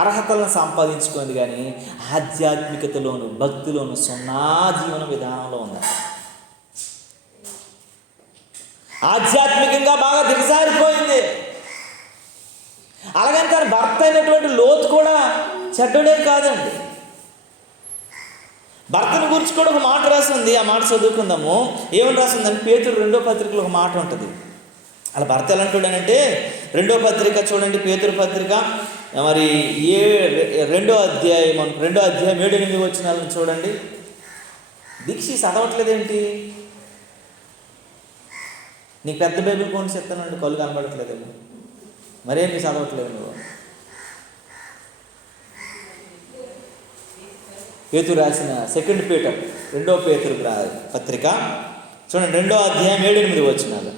అర్హతలను సంపాదించుకుంది కానీ ఆధ్యాత్మికతలోను భక్తిలోను సున్నా జీవన విధానంలో ఉంది. ఆధ్యాత్మికంగా బాగా దిగజారిపోయింది. అలాగని తన భర్త అయినటువంటి లోతు కూడా చెడ్డోడే కాదండి. భర్తను గురించి కూడా ఒక మాట రాసింది, ఆ మాట చదువుకుందాము. ఏమని రాసిందని పేతురు 2వ పత్రికలో ఒక మాట ఉంటుంది. అలా భర్త ఎలా అంటాడంటే 2వ పత్రిక చూడండి, పేతురు పత్రిక మరి 2వ అధ్యాయం 7-8 వచనాలను చూడండి. దీక్షి చదవట్లేదేంటి? నీకు పెద్ద బైబిల్ కొని చెప్తానండి, కళ్ళు కనబడట్లేదేమో, మరేమి చదవట్లేదు నువ్వు. పేతురు రాసిన 2 పీటర్ 2వ పేతురు పత్రిక చూడండి, 2వ అధ్యాయం 7-8 వచనాలు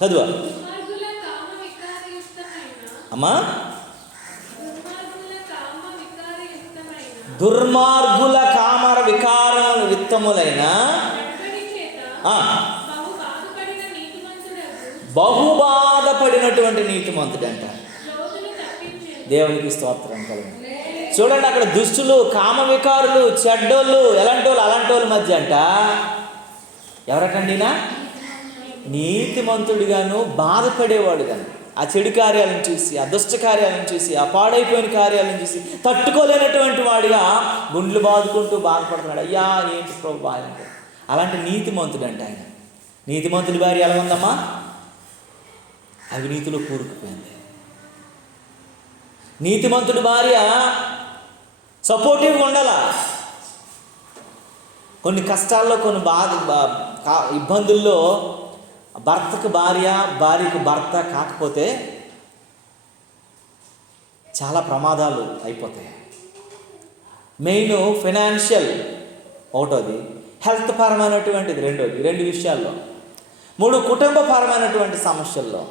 చదువా అమ్మా. దుర్మార్గుల కామర వికారములు విత్తములైన బహుబాధపడినటువంటి నీతిమంతుడంట. దేవునికి స్తోత్రం కలుగు. చూడండి, అక్కడ దుష్టులు, కామ వికారులు, చెడ్డోళ్ళు, ఎలాంటి వాళ్ళు అలాంటి వాళ్ళ మధ్య అంట ఎవరకండినా నీతిమంతుడిగాను బాధపడేవాడు కానీ ఆ చెడు కార్యాలను చూసి, ఆ దుష్ట కార్యాలను చూసి, ఆ పాడైపోయిన కార్యాలను చూసి తట్టుకోలేనటువంటి వాడిగా గుండ్లు బాదుకుంటూ బాధపడుతున్నాడు. అయ్యా ఏంటి ప్రభు అంటే అలాంటి నీతిమంతుడు అంట ఆయన. నీతిమంతుడి భార్య ఎలా ఉందమ్మా? అవినీతిలో కూరుకుపోయింది. నీతిమంతుడి భార్య సపోర్టివ్గా ఉండాల. కొన్ని కష్టాల్లో, కొన్ని ఇబ్బందుల్లో భర్తకు భార్య, భార్యకు భర్త కాకపోతే చాలా ప్రమాదాలు అయిపోతాయి. మెయిన్ ఫైనాన్షియల్ ఒకటోది, హెల్త్ పరమైనటువంటిది రెండోది, 2 విషయాల్లో. 3 కుటుంబపరమైనటువంటి సమస్యల్లో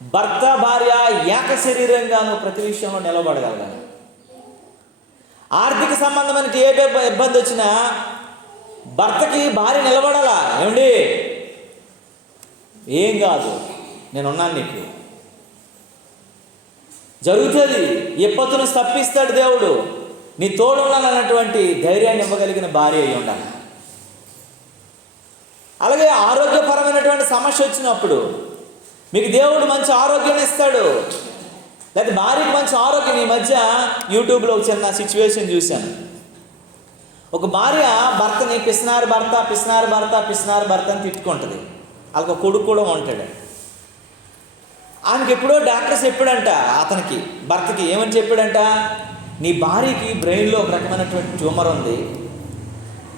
భర్త భార్య ఏక శరీరంగాను ప్రతి విషయంలో నిలబడగలగాలి. ఆర్థిక సంబంధమైన ఏ ఇబ్బంది వచ్చినా భర్తకి భార్య నిలబడాలా. ఏమండి ఏం కాదు, నేనున్నాను, నీకు జరుగుతుంది, ఎప్పొత్తును తప్పిస్తాడు దేవుడు, నీ తోడున్నానన్నటువంటి ధైర్యాన్ని ఇవ్వగలిగిన భార్య అయి ఉండాలి. అలాగే ఆరోగ్యపరమైనటువంటి సమస్య వచ్చినప్పుడు మీకు దేవుడు మంచి ఆరోగ్యాన్ని ఇస్తాడు, లేకపోతే భార్యకు మంచి ఆరోగ్యం. ఈ మధ్య యూట్యూబ్లో ఒక చిన్న సిచ్యువేషన్ చూశాను. ఒక భార్య భర్తని పిసినారు భర్త అని తిట్టుకుంటుంది. వాళ్ళకి ఒక కొడుకు కూడా ఉంటాడు. ఆయనకి ఎప్పుడో డాక్టర్ చెప్పాడంట, అతనికి భర్తకి ఏమని చెప్పాడంట, నీ భార్యకి బ్రెయిన్లో ఒక రకమైనటువంటి ట్యూమర్ ఉంది,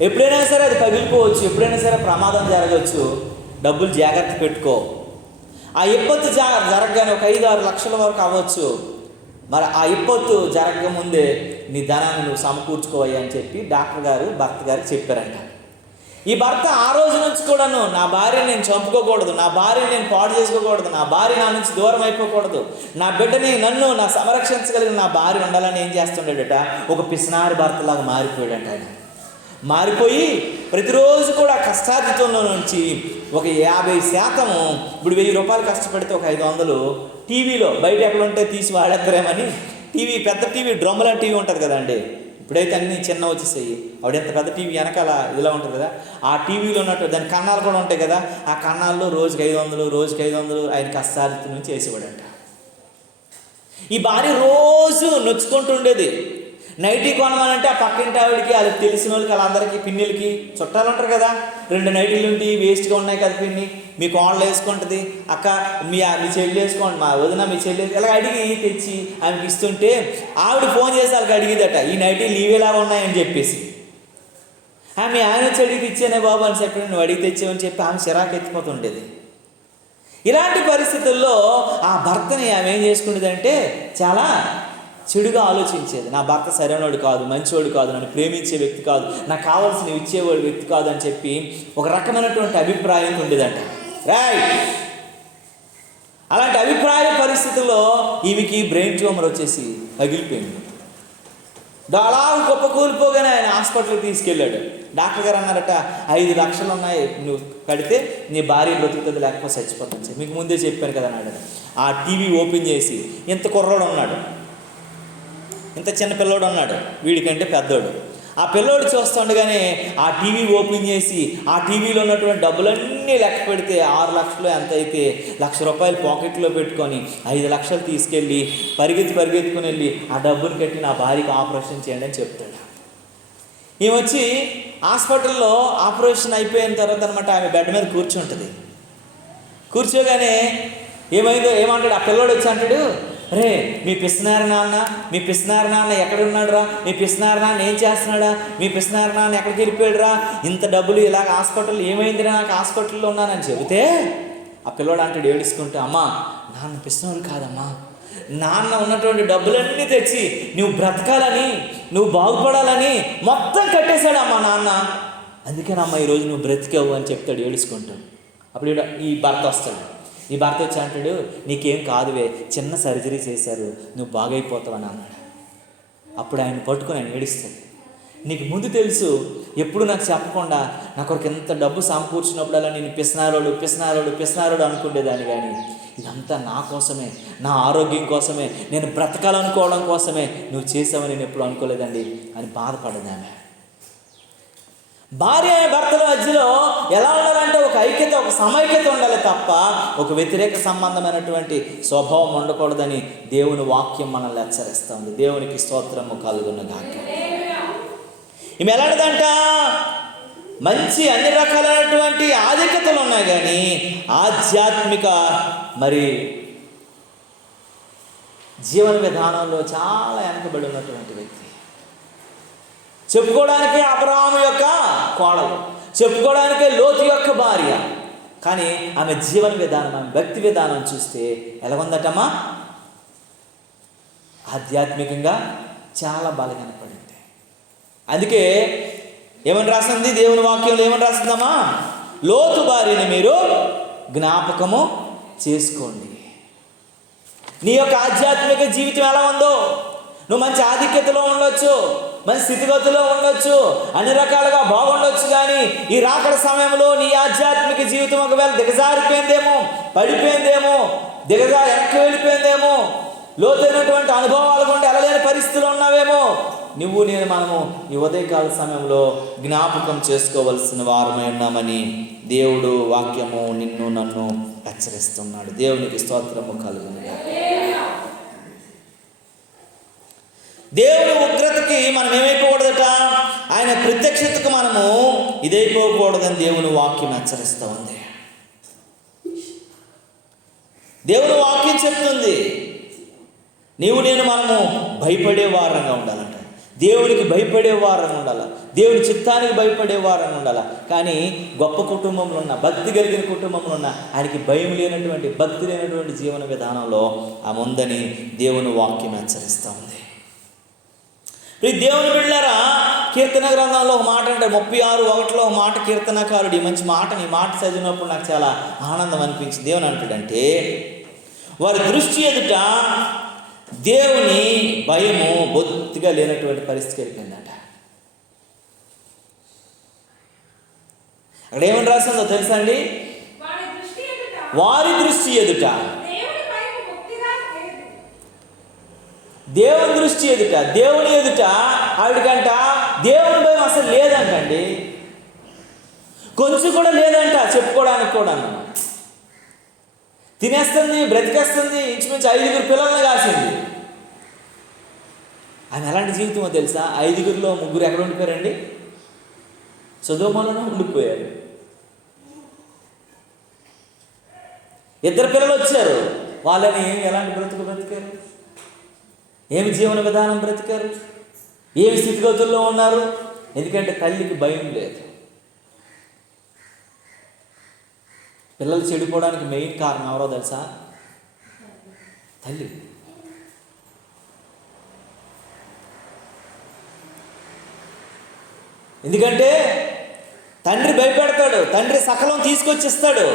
ఎప్పుడైనా సరే అది పగిలిపోవచ్చు, ఎప్పుడైనా సరే ప్రమాదం జరగవచ్చు, డబ్బులు జాగ్రత్త పెట్టుకో. ఆ విపత్తు జరగగానే ఒక 5-6 లక్షల వరకు అవ్వచ్చు, మరి ఆ విపత్తు జరగకముందే నీ ధనాన్ని నువ్వు సమకూర్చుకోవాలి అని చెప్పి డాక్టర్ గారు భర్త గారికి చెప్పారంట. ఈ భర్త ఆ రోజు నుంచి కూడాను నా భార్యని నేను చంపుకోకూడదు, నా భార్యని నేను పాడు చేసుకోకూడదు, నా భార్య నా నుంచి దూరం అయిపోకూడదు, నా బిడ్డని నన్ను నా సంరక్షించగలిగిన నా భార్య ఉండాలని ఏం చేస్తుండేడట, ఒక పిసినారి భర్తలాగా మారిపోయాడంట. ఆయన మారిపోయి ప్రతిరోజు కూడా కష్టార్జితంలో నుంచి ఒక 50% ఇప్పుడు 1000 రూపాయలు కష్టపడితే ఒక 500 టీవీలో బయట ఎక్కడ ఉంటే తీసి వాడేస్తారేమని టీవీ, పెద్ద టీవీ, డ్రమ్ముల టీవీ ఉంటుంది కదండి. ఇప్పుడైతే అన్నీ చిన్న వచ్చేసాయి. ఆవిడ ఎంత పెద్ద టీవీ వెనకాల ఇలా ఉంటుంది కదా, ఆ టీవీలో ఉన్నట్టు దాని కన్నాలు కూడా ఉంటాయి కదా, ఆ కన్నాల్లో రోజుకి 500 ఆయనకి అస్సారి నుంచి వేసేవాడంట. ఈ భార్య రోజు నొచ్చుకుంటూ ఉండేది. నైటీ కొనమనంటే ఆ పక్కింటి ఆవిడికి, వాళ్ళకి తెలిసిన వాళ్ళకి, వాళ్ళందరికీ, పిన్నిలకి, చుట్టాలు ఉంటారు కదా, 2 నైటీలు ఉండి వేస్ట్గా ఉన్నాయి కదా పిన్ని, మీ కోడలు వేసుకుంటుంది, అక్క మీ చెల్లి వేసుకోండి, మా వదిన మీ చెల్లి, ఇలా అడిగి తెచ్చి ఆమెకి ఇస్తుంటే ఆవిడ ఫోన్ చేసి వాళ్ళకి అడిగిదట, ఈ నైటీలు నీవేలాగా ఉన్నాయని చెప్పేసి. ఆమె ఆయన వచ్చి అడిగి ఇచ్చానే బాబు అని చెప్పి, నువ్వు అడిగి తెచ్చావని చెప్పి ఆమె చిరాకు ఎత్తిపోతుండేది. ఇలాంటి పరిస్థితుల్లో ఆ భర్తని ఆమె ఏం చేసుకునేదంటే చాలా చెడుగా ఆలోచించేది. నా భర్త సరైనవాడు కాదు, మంచివాడు కాదు, నన్ను ప్రేమించే వ్యక్తి కాదు, నాకు కావాల్సినవి ఇచ్చేవాడు వ్యక్తి కాదు అని చెప్పి ఒక రకమైనటువంటి అభిప్రాయం ఉండేదంట. అలాంటి అభిప్రాయ పరిస్థితుల్లో ఈమెకి బ్రెయిన్ ట్యూమర్ వచ్చేసి పగిలిపోయింది. అలా గొప్ప కూలిపోగానే ఆయన హాస్పిటల్కి తీసుకెళ్ళాడు. డాక్టర్ గారు అన్నారట, 5 లక్షలు ఉన్నాయి, నువ్వు కడితే నీ భార్య బ్రతుకుతుంది, లేకపోతే చచ్చిపోతుంది. మీకు ముందే చెప్పాను కదా అన్నాడు. ఆ టీవీ ఓపెన్ చేసి, ఇంత కుర్రోడు ఉన్నాడు, ఇంత చిన్న పిల్లోడు ఉన్నాడు, వీడికంటే పెద్దోడు. ఆ పిల్లోడు చూస్తుండగానే ఆ టీవీ ఓపెన్ చేసి ఆ టీవీలో ఉన్నటువంటి డబ్బులన్నీ లెక్క పెడితే 6 లక్షలు ఎంత అయితే, ₹1,00,000 పాకెట్లో పెట్టుకొని 5 లక్షలు తీసుకెళ్ళి పరిగెత్తుకుని వెళ్ళి ఆ డబ్బుని కట్టి నా భార్యకి ఆపరేషన్ చేయండి అని చెప్తాడు. ఈమె వచ్చి హాస్పిటల్లో ఆపరేషన్ అయిపోయిన తర్వాత అనమాట ఆమె బెడ్ మీద కూర్చుంటుంది. కూర్చోగానే ఏమంటాడు ఆ పిల్లోడు వచ్చి అంటాడు, రే మీ పిసినారి నాన్న ఎక్కడున్నాడు రా, మీ పిసినారి నాన్న ఏం చేస్తున్నాడా, మీ పిసినారి నాన్న ఎక్కడికి వెళ్ళిపోయాడు రా, ఇంత డబ్బులు ఇలాగ హాస్పిటల్ ఏమైందిరా, నాకు హాస్పిటల్లో ఉన్నానని చెబితే ఆ పిల్లోడు అంటాడు ఏడుచుకుంటే, అమ్మా నాన్న పిసినారు కాదమ్మా, నాన్న ఉన్నటువంటి డబ్బులన్నీ తెచ్చి నువ్వు బ్రతకాలని, నువ్వు బాగుపడాలని మొత్తం కట్టేశాడమ్మా నాన్న, అందుకేనమ్మా ఈరోజు నువ్వు బ్రతికావు అని చెప్తాడు ఏడుచుకుంటాడు. అప్పుడు ఈ భర్త వస్తాడు. ఈ భర్త వచ్చి అంటాడు, నీకేం కాదువే, చిన్న సర్జరీ చేశారు, నువ్వు బాగైపోతావని అన్నాడు. అప్పుడు ఆయన పట్టుకొని ఆయన ఏడుస్తాడు. నీకు ముందు తెలుసు, ఎప్పుడు నాకు చెప్పకుండా నాకు ఒక ఎంత డబ్బు సమకూర్చినప్పుడల్లా నేను పిసినారోడు అనుకునేదాన్ని, కానీ ఇదంతా నా కోసమే, నా ఆరోగ్యం కోసమే, నేను బ్రతకాలనుకోవడం కోసమే నువ్వు చేసావని నేను ఎప్పుడు అనుకోలేదండి అని బాధపడదు ఆమె. భార్య భర్తల మధ్యలో ఎలా ఉండాలంటే ఒక ఐక్యత, ఒక సమైక్యత ఉండాలి తప్ప ఒక వ్యతిరేక సంబంధమైనటువంటి స్వభావం ఉండకూడదని దేవుని వాక్యం మనల్ని హెచ్చరిస్తుంది. దేవునికి స్తోత్రము కలుగునుగాక. ఈమె ఎలాంటిదంట, మంచి అన్ని రకాలైనటువంటి ఆధిక్యతలు ఉన్నాయి, కానీ ఆధ్యాత్మిక జీవన విధానంలో చాలా వెనకబడి ఉన్నటువంటి వ్యక్తి. చెప్పుకోవడానికే అబ్రహాము యొక్క కోడలు, చెప్పుకోవడానికే లోతు యొక్క భార్య, కానీ ఆమె జీవన విధానం, ఆమె భక్తి విధానం చూస్తే ఎలా ఉందటమ్మా, ఆధ్యాత్మికంగా చాలా బలహీనపడింది. అందుకే ఏమని రాసింది దేవుని వాక్యంలో, ఏమని రాసిందమ్మా, లోతు భార్యని మీరు జ్ఞాపకము చేసుకోండి. నీ యొక్క ఆధ్యాత్మిక జీవితం ఎలా ఉందో, నువ్వు మంచి ఆధిక్యతలో ఉండొచ్చు, మంచి స్థితిగతిలో ఉండొచ్చు, అన్ని రకాలుగా బాగుండొచ్చు, కానీ ఈ రాకడ సమయంలో నీ ఆధ్యాత్మిక జీవితం ఒకవేళ దిగజారిపోయిందేమో, పడిపోయిందేమో, వెనక్కి వెళ్ళిపోయిందేమో, లోతైనటువంటి అనుభవాలు కొంటే వెళ్ళలేని పరిస్థితులు ఉన్నావేమో, మనము ఈ ఉదయకాల సమయంలో జ్ఞాపకం చేసుకోవలసిన వారమై ఉన్నామని దేవుడు వాక్యము నిన్ను నన్ను హెచ్చరిస్తున్నాడు. దేవునికి స్తోత్రము కలుగునుగాక. దేవుని ఉగ్రతకి మనం ఏమైపోకూడదట, ఆయన ప్రత్యక్షతకు మనము ఇదైపోకూడదని దేవుని వాక్యం హెచ్చరిస్తూ ఉంది. దేవుని వాక్యం చెప్తుంది, మనము భయపడే వారంగా ఉండాలంట, దేవునికి భయపడే వారంగా ఉండాలి, దేవుని చిత్తానికి భయపడే వారంగా ఉండాలి. కానీ గొప్ప కుటుంబంలో ఉన్న, భక్తి కలిగిన కుటుంబంలో ఉన్న, ఆయనకి భయం లేనటువంటి, భక్తి లేనటువంటి జీవన విధానంలో ఆమె ఉందని దేవుని వాక్యం హెచ్చరిస్తూ ఉంది. దేవుని బిడ్డలారా, కీర్తన గ్రంథంలో ఒక మాట అంటే 36:1 ఒక మాట కీర్తనకారుడు, ఈ మాట చదివినప్పుడు నాకు చాలా ఆనందం అనిపించింది. దేవుని అంటాడంటే, వారి దృష్టి ఎదుట దేవుని భయము బొత్తిగా లేనటువంటి పరిస్థితి వెళ్ళిపోయిందట. అక్కడ ఏమని రాసిందో తెలుసా అండి, వారి దృష్టి ఎదుట దేవుని దృష్టి ఎదుట, దేవుని ఎదుట ఆవిడకంట దేవుని భయం అసలు లేదంటండి. కొంచెం కూడా లేదంట చెప్పుకోవడానికి కూడా. తినేస్తుంది, బ్రతికేస్తుంది, ఇంచుమించు 5 పిల్లల్ని కాసింది. ఆమె ఎలాంటి జీవితమో తెలుసా? 5లో 3 ఎక్కడ ఉండిపోయారండి? సొదొమలోనే ఉండిపోయారు. 2 పిల్లలు వచ్చారు. వాళ్ళని ఎలాంటి బ్రతికారు? ఏమి జీవన విధానం బ్రతికారు? ఏమి స్థితిగతుల్లో ఉన్నారు? ఎందుకంటే తల్లికి భయం లేదు. పిల్లలు చెడిపోవడానికి మెయిన్ కారణం ఎవరో తెలుసా? తల్లి. ఎందుకంటే తండ్రి భయపెడతాడు, తండ్రి సకలం తీసుకొచ్చిస్తాడు.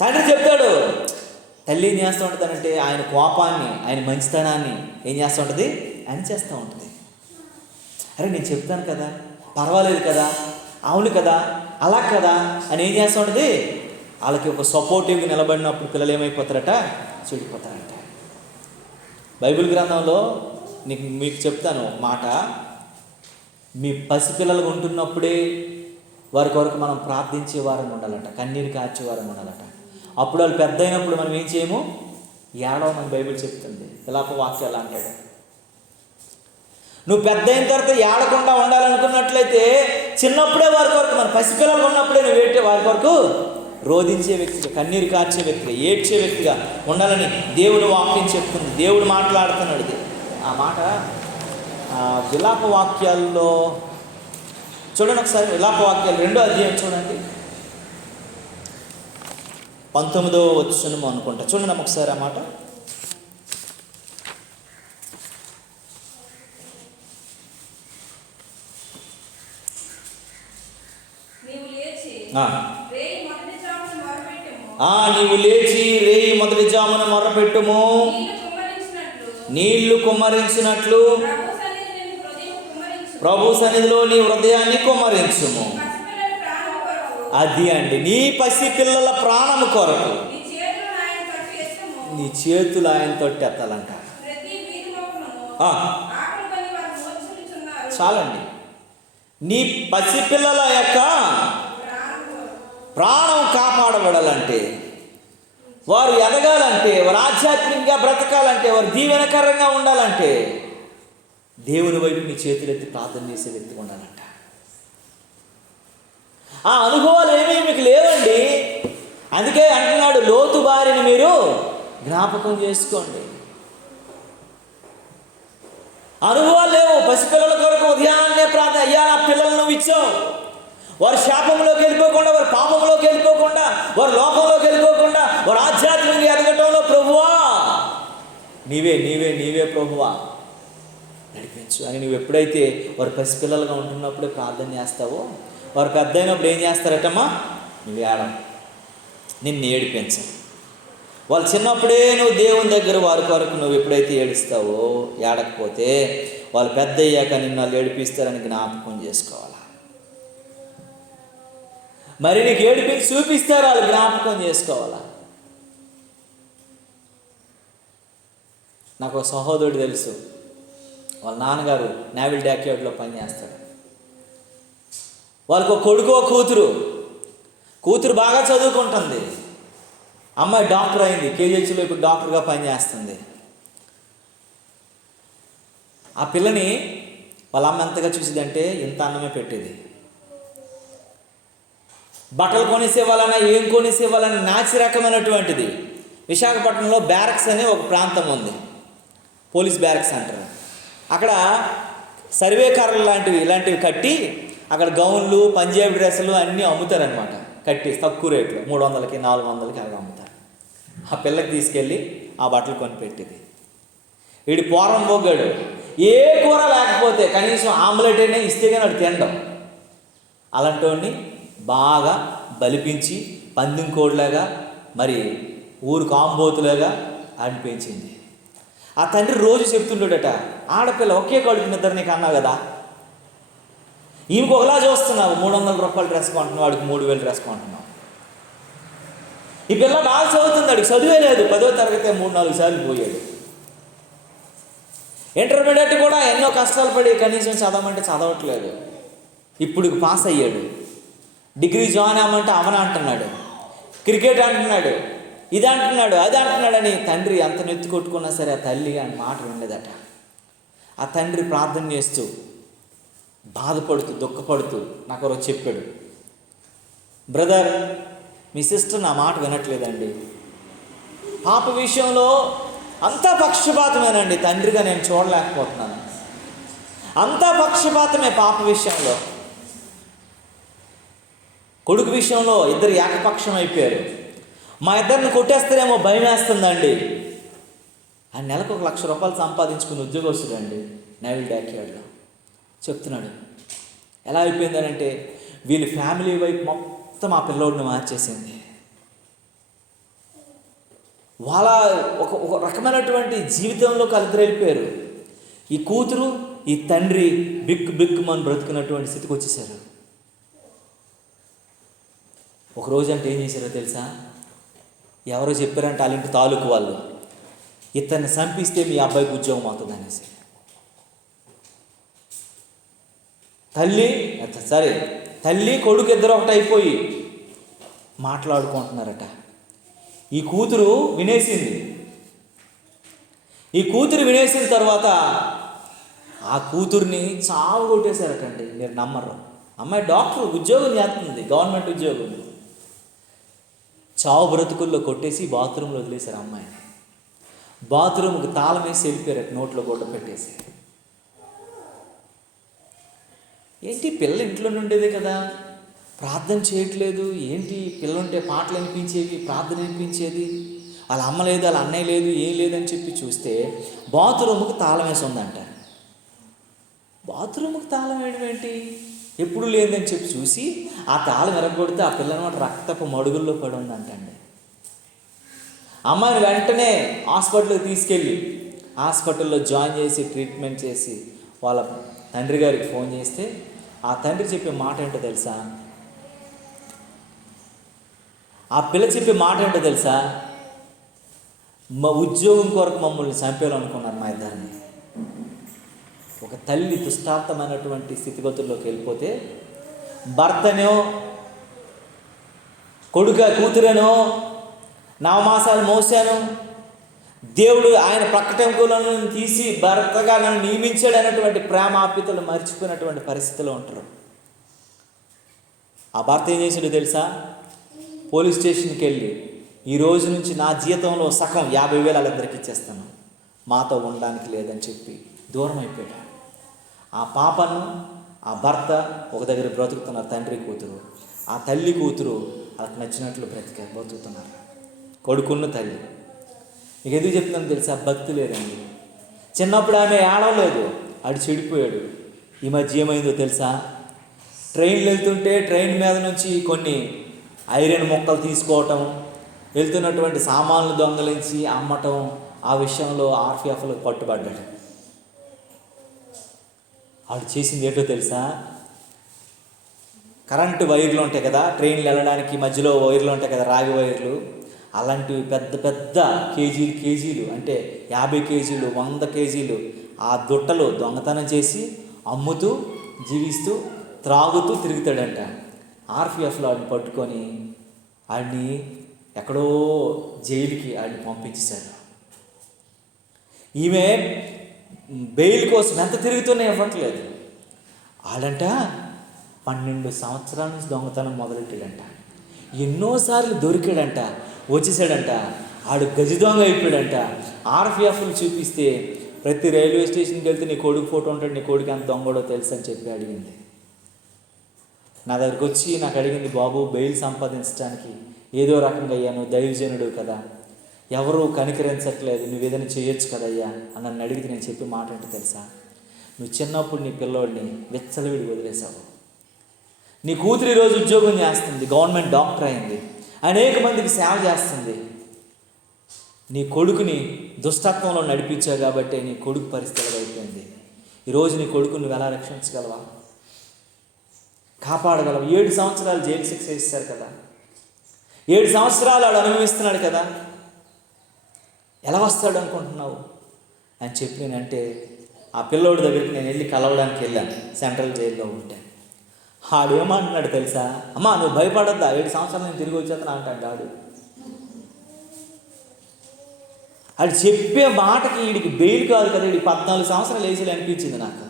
తండ్రి చెప్తాడు, తల్లి ఏం చేస్తూ ఉంటుందనంటే ఆయన కోపాన్ని, ఆయన మంచితనాన్ని ఏం చేస్తూ ఉంటుంది? అణిచేస్తూ ఉంటుంది. అరే నేను చెప్తాను కదా, పర్వాలేదు కదా, అవును కదా, అలా కదా అని ఏం చేస్తూ ఉంటుంది? వాళ్ళకి ఒక సపోర్టివ్గా నిలబడినప్పుడు పిల్లలు ఏమైపోతారట? చెడిపోతారట. బైబిల్ గ్రంథంలో మీకు చెప్తాను మాట. మీ పసిపిల్లలు ఉంటున్నప్పుడే వారి కొరకు మనం ప్రార్థించే వారం ఉండాలట, కన్నీరు కార్చే వారం ఉండాలట. అప్పుడు వాళ్ళు పెద్ద అయినప్పుడు మనం ఏం చేయము? ఏడవమని బైబిల్ చెప్తుంది. విలాప వాక్యాలు అంటాడు. నువ్వు పెద్ద అయిన తర్వాత ఏడకుండా ఉండాలనుకున్నట్లయితే చిన్నప్పుడే వారి కొరకు, మన పసిపిల్లలు ఉన్నప్పుడే నువ్వు వారి కొరకు రోధించే వ్యక్తిగా, కన్నీరు కార్చే వ్యక్తిగా, ఏడ్చే వ్యక్తిగా ఉండాలని దేవుడు వాక్యం చెప్తుంది. దేవుడు మాట్లాడుతున్నాడు. ఆ మాట విలాప వాక్యాల్లో చూడండి ఒకసారి. విలాప వాక్యాలు 2వ అధ్యాయం చూడండి, 19వ వచనం అనుకుంటా. చూడండి ఒకసారి ఆ మాట. నీవు లేచి రేయి మొదటి జామున మొర్రపెట్టుము, నీళ్లు కుమ్మరించినట్లు ప్రభు సన్నిధిలో నీ హృదయాన్ని కుమ్మరించుము. అది అండి, నీ పసి పిల్లల ప్రాణము కొరకు నీ చేతులు ఆయన తోటి ఎత్తాలంట. చాలండి. నీ పసిపిల్లల యొక్క ప్రాణం కాపాడబడాలంటే, వారు ఎదగాలంటే, వారు ఆధ్యాత్మికంగా బ్రతకాలంటే, వారు దీవెనకరంగా ఉండాలంటే దేవుని వైపు నీ చేతులెత్తి ప్రార్థన చేసే వ్యక్తిగా ఉండాలంట. ఆ అనుభవాలు ఏమీ మీకు లేవండి. అందుకే అంటున్నాడు, లోతు బారిని మీరు జ్ఞాపకం చేసుకోండి. అనుభవాలు లేవు. పసిపిల్లల కొరకు ఉదయాన్నే ప్రార్థన. అయ్యా నా పిల్లలు నువ్వు ఇచ్చావు, వారు శాపంలోకి వెళ్ళిపోకుండా, వారు పాపంలోకి వెళ్ళిపోకుండా, వారు లోకంలోకి వెళ్ళిపోకుండా, వారు ఆధ్యాత్మికంగా ఎదగటంలో ప్రభువా నీవే నీవే నీవే ప్రభువా నడిపించు అని నువ్వు ఎప్పుడైతే వారు పసిపిల్లలుగా ఉంటున్నప్పుడే ప్రార్థన చేస్తావో, వారు పెద్ద అయినప్పుడు ఏం చేస్తారటమ్మా? నువ్వు ఏడం, నిన్ను ఏడిపించు. వాళ్ళు చిన్నప్పుడే నువ్వు దేవుని దగ్గర వారి కొరకు నువ్వు ఎప్పుడైతే ఏడుస్తావో, ఏడకపోతే వాళ్ళు పెద్ద అయ్యాక నిన్ను వాళ్ళు ఏడిపిస్తారని జ్ఞాపకం చేసుకోవాలి. మరి నీకు ఏడిపించి చూపిస్తారు, వాళ్ళు జ్ఞాపకం చేసుకోవాలా. నాకు ఒక సహోదరుడు తెలుసు, వాళ్ళ నాన్నగారు నేవల్ డాక్యార్డ్లో పనిచేస్తాడు. వాళ్ళకు ఒక కొడుకు ఒక కూతురు బాగా చదువుకుంటుంది. అమ్మాయి డాక్టర్ అయింది, కేజీహెచ్లో ఇప్పుడు డాక్టర్గా పనిచేస్తుంది. ఆ పిల్లని వాళ్ళ అమ్మ ఎంతగా చూసేదంటే ఇంత అన్నమే పెట్టేది. బట్టలు కొనేసేవాళ్ళన్నా, ఏం కొనేసేవాళ్ళన్నా నాచి రకమైనటువంటిది. విశాఖపట్నంలో బ్యారక్స్ అనే ఒక ప్రాంతం ఉంది, పోలీస్ బ్యారక్స్ అంటారు. అక్కడ సర్వే కార్లు ఇలాంటివి కట్టి అక్కడ గౌన్లు, పంజాబీ డ్రెస్సులు అన్నీ అమ్ముతారనమాట. కట్టి తక్కువ రేట్లు 300కి 400కి అలా అమ్ముతారు. ఆ పిల్లకి తీసుకెళ్ళి ఆ బట్టలు కొనిపెట్టేది. వీడి పోరం పోగాడు, ఏ కూర లేకపోతే కనీసం ఆమ్లెట్ అయినా ఇస్తే కానీ వాడు తినడం. అలాంటి వాడిని బాగా బలిపించి పందెం కోడిలాగా, మరి ఊరు కాంబోతులాగా అనిపించింది. ఆ తండ్రి రోజు చెప్తుంటాడట, ఆడపిల్ల ఒకే కడుపు నిద్ర నీకు అన్నావు కదా, ఈమెకు ఒకలా చూస్తున్నావు, 300 రూపాయలు డ్రెస్ కొంటున్నావు, వాడికి 3000 డ్రెస్ కొంటున్నావు. ఈ పిల్ల బాగా చదువుతుంది, వాడికి చదివే లేదు, 10వ తరగతి 3-4 సార్లు పోయాడు. ఇంటర్మీడియట్ కూడా ఎన్నో కష్టాలు పడి కనీసం చదవమంటే చదవట్లేదు. ఇప్పుడు పాస్ అయ్యాడు. డిగ్రీ జాయిన్ అవ్వమంటే అవన అంటున్నాడు, క్రికెట్ అంటున్నాడు, ఇది అంటున్నాడు, అది అంటున్నాడని తండ్రి ఎంత నెత్తి కొట్టుకున్నా సరే ఆ తల్లి అని మాట వినలేదట. ఆ తండ్రి ప్రార్థన చేస్తూ బాధపడుతూ దుఃఖపడుతూ నాకు ఒకరోజు చెప్పాడు, బ్రదర్ మీ సిస్టర్ నా మాట వినట్లేదండి, పాప విషయంలో అంతా పక్షపాతమేనండి, తండ్రిగా నేను చూడలేకపోతున్నాను, అంతా పక్షపాతమే పాప విషయంలో. కొడుకు విషయంలో ఇద్దరు ఏకపక్షం అయిపోయారు. మా ఇద్దరిని కొట్టేస్తేనేమో భయం వేస్తుందండి. ఆయన నెలకు 1,00,000 రూపాయలు సంపాదించుకుని ఉద్యోగస్తుడండి నేవల్ డాక్యార్డ్లో. చెప్తున్నాడు ఎలా అయిపోయిందనంటే వీళ్ళ ఫ్యామిలీ వైపు మొత్తం ఆ పిల్లోడిని మార్చేసింది. వాళ్ళ ఒక రకమైనటువంటి జీవితంలో కలిద్దరు వెళ్ళిపోయారు. ఈ కూతురు ఈ తండ్రి బిక్కుమని బ్రతుకున్నటువంటి స్థితికి వచ్చేసారు. ఒకరోజు అంటే ఏం చేశారో తెలుసా? ఎవరో చెప్పారంటే వాళ్ళ ఇంటి తాలూకు వాళ్ళు, ఇతన్ని చంపిస్తే మీ అబ్బాయికి ఉద్యోగం అవుతుంది అనేసి. తల్లి కొడుకు ఇద్దరు ఒకటి అయిపోయి మాట్లాడుకుంటున్నారట. ఈ కూతురు వినేసింది. ఈ కూతురు వినేసిన తర్వాత ఆ కూతుర్ని చావు కొట్టేశారటండి. మీరు నమ్మరు. అమ్మాయి డాక్టర్ ఉద్యోగం చేస్తుంది, గవర్నమెంట్ ఉద్యోగం. చావు బ్రతుకుల్లో కొట్టేసి బాత్రూంలో వదిలేశారు అమ్మాయిని. బాత్రూమ్కి తాళం వేసి వెళ్ళిపోయారట, నోట్లో గుడ్డ పెట్టేసి. ఏంటి పిల్ల ఇంట్లో ఉండేదే కదా, ప్రార్థన చేయట్లేదు ఏంటి? పిల్లుంటే పాటలు వినిపించేవి, ప్రార్థన వినిపించేది, వాళ్ళ అమ్మ లేదు, వాళ్ళ అన్నయ్య లేదు, ఏం లేదని చెప్పి చూస్తే బాత్రూమ్కి తాళం వేసి ఉందంట. బాత్రూమ్కి తాళం వేయడం ఏంటి? ఎప్పుడు లేదని చెప్పి చూసి ఆ తాళం ఎరగొడితే ఆ పిల్లనమాట రక్తపు మడుగుల్లో పడి ఉందంటండి. అమ్మాయిని వెంటనే హాస్పిటల్కి తీసుకెళ్ళి హాస్పిటల్లో జాయిన్ చేసి ట్రీట్మెంట్ చేసి వాళ్ళ తండ్రి గారికి ఫోన్ చేస్తే ఆ తండ్రి చెప్పే మాట ఏంటో తెలుసా? ఆ పిల్ల చెప్పే మాట ఏంటో తెలుసా? మా ఉద్యోగం కొరకు మమ్మల్ని చంపేయాలనుకున్నారు మా ఇద్దరిని. ఒక తల్లి దుష్టాంతమైనటువంటి స్థితిగతుల్లోకి వెళ్ళిపోతే భర్తనో కూతురనో నవమాసాలు మోసాను, దేవుడు ఆయన ప్రకటనలను తీసి భర్తగా నన్ను నియమించాడు అనేటువంటి ప్రేమ ఆప్యతలు మర్చిపోయినటువంటి పరిస్థితిలో ఉంటారు. ఆ భర్త ఏం చేసాడో తెలుసా? పోలీస్ స్టేషన్కి వెళ్ళి ఈ రోజు నుంచి నా జీతంలో సగం 50,000 వాళ్ళందరికీ ఇచ్చేస్తాను, మాతో ఉండడానికి లేదని చెప్పి దూరం అయిపోయాడు. ఆ పాపను ఆ భర్త ఒక దగ్గర బ్రతుకుతున్నారు, తండ్రి కూతురు. ఆ తల్లి కూతురు వాళ్ళకి నచ్చినట్లు బతుకుతున్నారు, కొడుకున్న తల్లి. నీకు ఎందుకు చెప్తున్నాను తెలుసా? భక్తి లేదండి. చిన్నప్పుడు ఆమె ఏడవలేదు, ఆడు చెడిపోయాడు. ఈ మధ్య ఏమైందో తెలుసా? ట్రైన్లు వెళ్తుంటే ట్రైన్ మీద నుంచి కొన్ని ఐరన్ ముక్కలు తీసుకోవటం, వెళ్తున్నటువంటి సామాన్లు దొంగలించి అమ్మటం, ఆ విషయంలో ఆర్పిఎఫ్లో పట్టుబడ్డాడు. ఆడు చేసింది ఏంటో తెలుసా? కరెంటు వైర్లు ఉంటాయి కదా, ట్రైన్లు వెళ్ళడానికి మధ్యలో వైర్లు ఉంటాయి కదా, రాగి వైర్లు, అలాంటివి పెద్ద పెద్ద కేజీలు అంటే 50 కేజీలు 100 కేజీలు ఆ దుట్టలు దొంగతనం చేసి అమ్ముతూ జీవిస్తూ త్రాగుతూ తిరుగుతాడంట. ఆర్పిఎఫ్లో ఆడిని పట్టుకొని ఆడిని ఎక్కడో జైలుకి ఆడిని పంపించేశారు. ఈమె బెయిల్ కోసం ఎంత తిరుగుతూనే ఇవ్వట్లేదు. ఆడంట 12 సంవత్సరాల నుంచి దొంగతనం మొదలెట్టాడంట. ఎన్నోసార్లు దొరికాడంట, వచ్చేసాడంట. ఆడు గజ దొంగ అయిపోయాడంట. ఆర్పిఎఫ్లు చూపిస్తే ప్రతి రైల్వే స్టేషన్కి వెళ్తే నీ కొడుకు ఫోటో ఉంటాడు, నీ కొడుకు ఎంత దొంగడో తెలుసు అని చెప్పి అడిగింది. నా దగ్గరికి వచ్చి నాకు అడిగింది, బాబు బెయిల్ సంపాదించడానికి ఏదో రకంగా అయ్యా, నువ్వు దైవజనుడు కదా, ఎవరూ కనికరించట్లేదు, నువ్వు ఏదైనా చేయొచ్చు కదయ్యా అని నన్ను అడిగితే నేను చెప్పే మాట ఏంటో తెలుసా? నువ్వు చిన్నప్పుడు నీ పిల్లోడిని విచ్చలవిడి వదిలేసావు. నీ కూతురు ఈరోజు ఉద్యోగం చేస్తుంది, గవర్నమెంట్ డాక్టర్ అయింది, అనేక మందికి సేవ చేస్తుంది. నీ కొడుకుని దుష్టత్వంలో నడిపించావు కాబట్టి నీ కొడుకు పరిస్థితి అయిపోయింది. ఈరోజు నీ కొడుకుని నువ్వు ఎలా రక్షించగలవా? కాపాడగలవు? 7 సంవత్సరాలు జైలు శిక్ష ఇస్తారు కదా, 7 సంవత్సరాలు వాడు అనుభవిస్తున్నాడు కదా, ఎలా వస్తాడు అనుకుంటున్నావు అని చెప్పి నేనంటే ఆ పిల్లోడి దగ్గరికి నేను వెళ్ళి కలవడానికి వెళ్ళాను, సెంట్రల్ జైల్లో ఉంటే. ఆడేమంటున్నాడు తెలుసా? అమ్మా నువ్వు భయపడద్దా, 7 సంవత్సరాలు నేను తిరిగి వచ్చేస్తాను అంటాడు. ఆడు చెప్పే మాటకి వీడికి బెయిల్ కాదు కదా, వీడికి 14 సంవత్సరాలు వేసి అనిపించింది నాకు.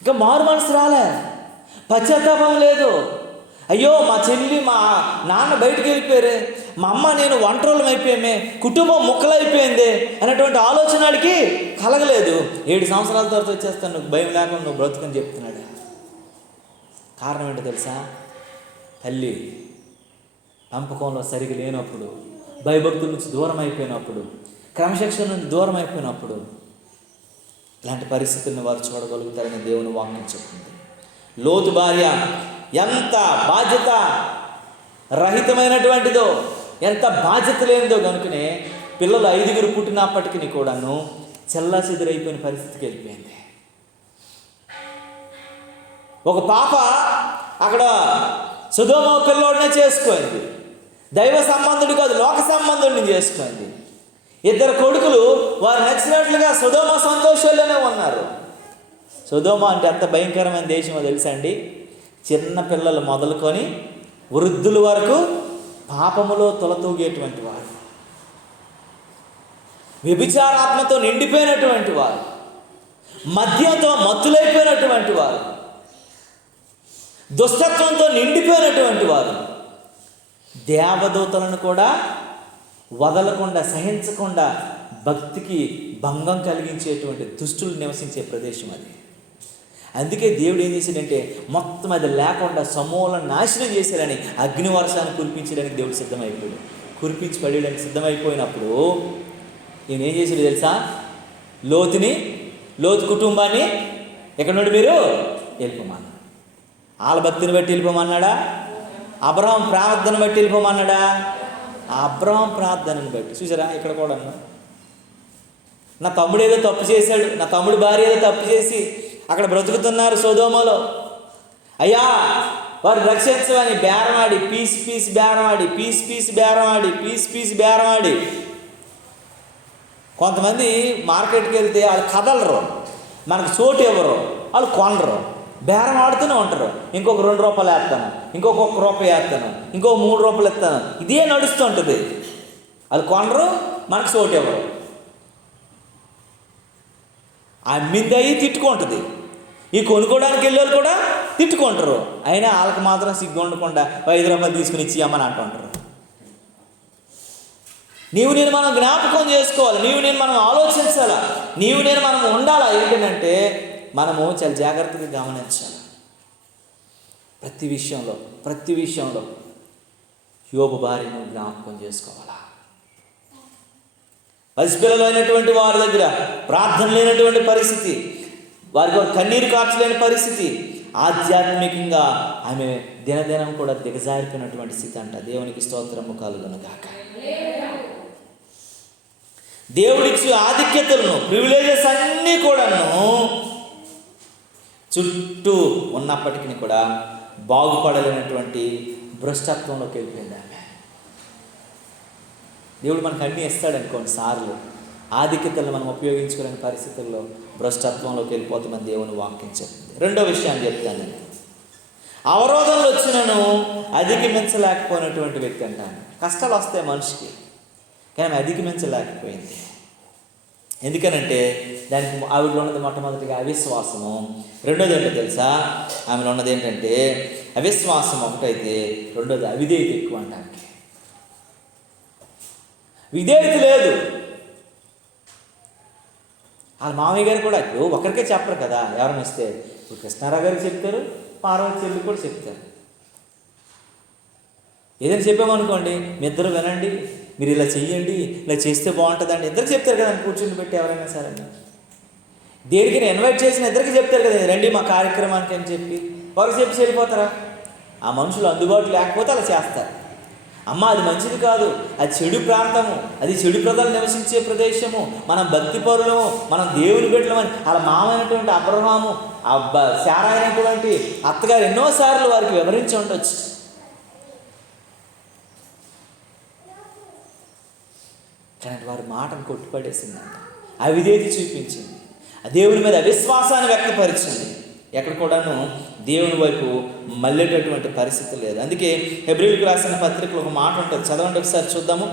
ఇంకా మారు మనసు రాలే, పశ్చాత్తాపం లేదు. అయ్యో మా చెల్లి మా నాన్న బయటికి వెళ్ళిపోయారే, మా అమ్మ నేను ఒంటరిలం అయిపోయామే, కుటుంబం ముక్కలైపోయింది అనేటువంటి ఆలోచనకి కలగలేదు. 7 సంవత్సరాల తర్వాత వచ్చేస్తాను, నువ్వు భయం లేకుండా నువ్వు బ్రతుకని చెప్తున్నాడు. కారణం ఏంటో తెలుసా? తల్లి పెంపకంలో సరిగా లేనప్పుడు, భయభక్తుల నుంచి దూరం అయిపోయినప్పుడు, క్రమశిక్షణ నుంచి దూరం అయిపోయినప్పుడు ఇలాంటి పరిస్థితులను వారు చూడగలుగుతారని దేవుని వాక్యం చెప్తుంది. లోతు భార్య ఎంత బాధ్యత రహితమైనటువంటిదో, ఎంత బాధ్యత లేనిదో కనుకనే పిల్లలు 5 పుట్టినప్పటికీ కూడాను చెల్లాచెదురైపోయిన పరిస్థితికి వెళ్ళిపోయింది. ఒక పాప అక్కడ సొదొమ పిల్లోడినే చేసుకుంది, దైవ సంబంధుడు కాదు లోక సంబంధుడిని చేసుకుంది. 2 కొడుకులు వారు నచ్చినట్లుగా సొదొమ సంతోషంలోనే ఉన్నారు. సొదొమ అంటే ఎంత భయంకరమైన దేశమో తెలుసా అండి? చిన్న పిల్లలు మొదలుకొని వృద్ధుల వరకు పాపములో తొలతూగేటువంటి వారు, వ్యభిచారాత్మతో నిండిపోయినటువంటి వారు, మద్యంతో మత్తులైపోయినటువంటి వారు, దుష్టత్వంతో నిండిపోయినటువంటి వారు, దేవదూతలను కూడా వదలకుండా సహించకుండా భక్తికి భంగం కలిగించేటువంటి దుష్టులు నివసించే ప్రదేశం అది. అందుకే దేవుడు ఏం చేశాడంటే మొత్తం అది లేకుండా సమూలం నాశనం చేశారని అగ్నివర్షాన్ని కురిపించడానికి దేవుడు సిద్ధమైపోయాడు. కురిపించి పడేయడానికి సిద్ధమైపోయినప్పుడు ఈయన ఏం చేశాడు తెలుసా? లోతు కుటుంబాన్ని ఎక్కడి నుండి మీరు వెళ్ళిపోమన్నాడు. వాళ్ళ భక్తిని బట్టి వెళ్ళిపోమన్నాడా? అబ్రహాం ప్రార్థన బట్టి వెళ్ళిపోమన్నాడా? అబ్రహాం ప్రార్థనను బట్టి. చూసారా ఇక్కడ కూడా నా తమ్ముడు ఏదో తప్పు చేశాడు, నా తమ్ముడు భార్య ఏదో తప్పు చేసి అక్కడ బ్రతుకుతున్నారు సొదొమలో, అయ్యా వారు రక్షించమని బేరమాడి పీస్ బేరమాడి కొంతమంది మార్కెట్కి వెళ్తే వాళ్ళు కదలరు, మనకు చోటు ఇవ్వరు, వాళ్ళు కొనరు, బేరం ఆడుతూనే ఉంటారు. ఇంకొక 2 రూపాయలు వేస్తాను, ఇంకొక రూపాయి వేస్తాను, ఇంకొక 3 రూపాయలు ఇస్తాను, ఇదే నడుస్తుంటుంది. వాళ్ళు కొనరు, మనకు చోటు ఇవ్వరు. అమ్మింది అయ్యి తిట్టుకుంటుంది, ఈ కొనుక్కోవడానికి వెళ్ళేవాళ్ళు కూడా తిట్టుకుంటారు. అయినా వాళ్ళకి మాత్రం సిగ్గు ఉండకుండా 5 రూపాయలు తీసుకుని ఇచ్చి అమ్మని అంటుంటారు. నీవు నేను మనం జ్ఞాపకం చేసుకోవాలి, నీవు నేను మనం ఆలోచించాలా, నీవు నేను మనం ఉండాలా. ఏంటంటే మనము చాలా జాగ్రత్తగా గమనించాలి ప్రతి విషయంలో. యోబు భార్యను జ్ఞాపకం చేసుకోవాలా. పసిపిల్లలు అయినటువంటి వారి దగ్గర ప్రార్థన లేనటువంటి పరిస్థితి, వారికి కన్నీరు కార్చలేని పరిస్థితి, ఆధ్యాత్మికంగా ఆమె దినదినం కూడా దిగజారిపోయినటువంటి స్థితి అంట. దేవునికి స్తోత్రము కలుగునుగాక. దేవుడిచ్చి ఆధిక్యతలను ప్రివిలేజెస్ అన్నీ కూడాను చుట్టూ ఉన్నప్పటికీ కూడా బాగుపడలేనటువంటి భ్రష్టత్వంలోకి వెళ్ళిపోయింది ఆమె. దేవుడు మనకు అన్నీ ఇస్తాడని కొన్నిసార్లు ఆధిక్యతలను మనం ఉపయోగించుకోలేని పరిస్థితుల్లో భ్రష్టత్వంలోకి వెళ్ళిపోతామని దేవుని వాక్యం చెప్తుంది. రెండో విషయాన్ని చెప్తాను, అవరోధంలో వచ్చినను అధిగమించలేకపోయినటువంటి వ్యక్తి అంటాను. కష్టాలు వస్తాయి మనిషికి, కానీ అధిగమించలేకపోయింది. ఎందుకనంటే దానికి ఆవిడలో ఉన్నది మొట్టమొదటిగా అవిశ్వాసము, రెండోది ఏంటో తెలుసా? ఆమెలో ఉన్నది ఏంటంటే అవిశ్వాసం ఒకటైతే, రెండోది అవిధేయత ఎక్కువ అంటానికి. విధేయత లేదు. వాళ్ళ మామయ్య గారు కూడా ఒకరికే చెప్పరు కదా, ఎవరైనా వస్తే ఇప్పుడు కృష్ణారావు గారికి చెప్తారు, పార్వతి చెల్లి కూడా చెప్తారు. ఏదైనా చెప్పామనుకోండి, మీ ఇద్దరు వినండి, మీరు ఇలా చెయ్యండి, ఇలా చేస్తే బాగుంటుందండి, ఇద్దరికి చెప్తారు కదా కూర్చుని పెట్టి. ఎవరైనా సరే దేనికైనా ఇన్వైట్ చేసిన ఇద్దరికి చెప్తారు కదా, రండి మా కార్యక్రమానికి అని చెప్పి. వారికి చెప్పి వెళ్ళిపోతారా? ఆ మనుషులు అందుబాటులో లేకపోతే అలా చేస్తారు. అమ్మ అది మంచిది కాదు, అది చెడు ప్రాంతము, అది చెడు ప్రజలు నివసించే ప్రదేశము, మనం భక్తి పరులము, మనం దేవుని బిడ్డలమని అలా మామైనటువంటి అబ్రహాము శారా అయినటువంటి అత్తగారు ఎన్నోసార్లు వారికి వివరించి ఉండొచ్చు. కానీ వారి మాటను కొట్టుపడేసిందంట. అవిధేయత చూపించింది, దేవుని మీద అవిశ్వాసాన్ని వ్యక్తపరిచింది. ఎక్కడ కూడాను దేవుని వైపు మళ్ళేటటువంటి పరిస్థితి లేదు. అందుకే హెబ్రీయులకు రాసిన పత్రికలో ఒక మాట ఉంటుంది, చదవండి ఒకసారి చూద్దాము.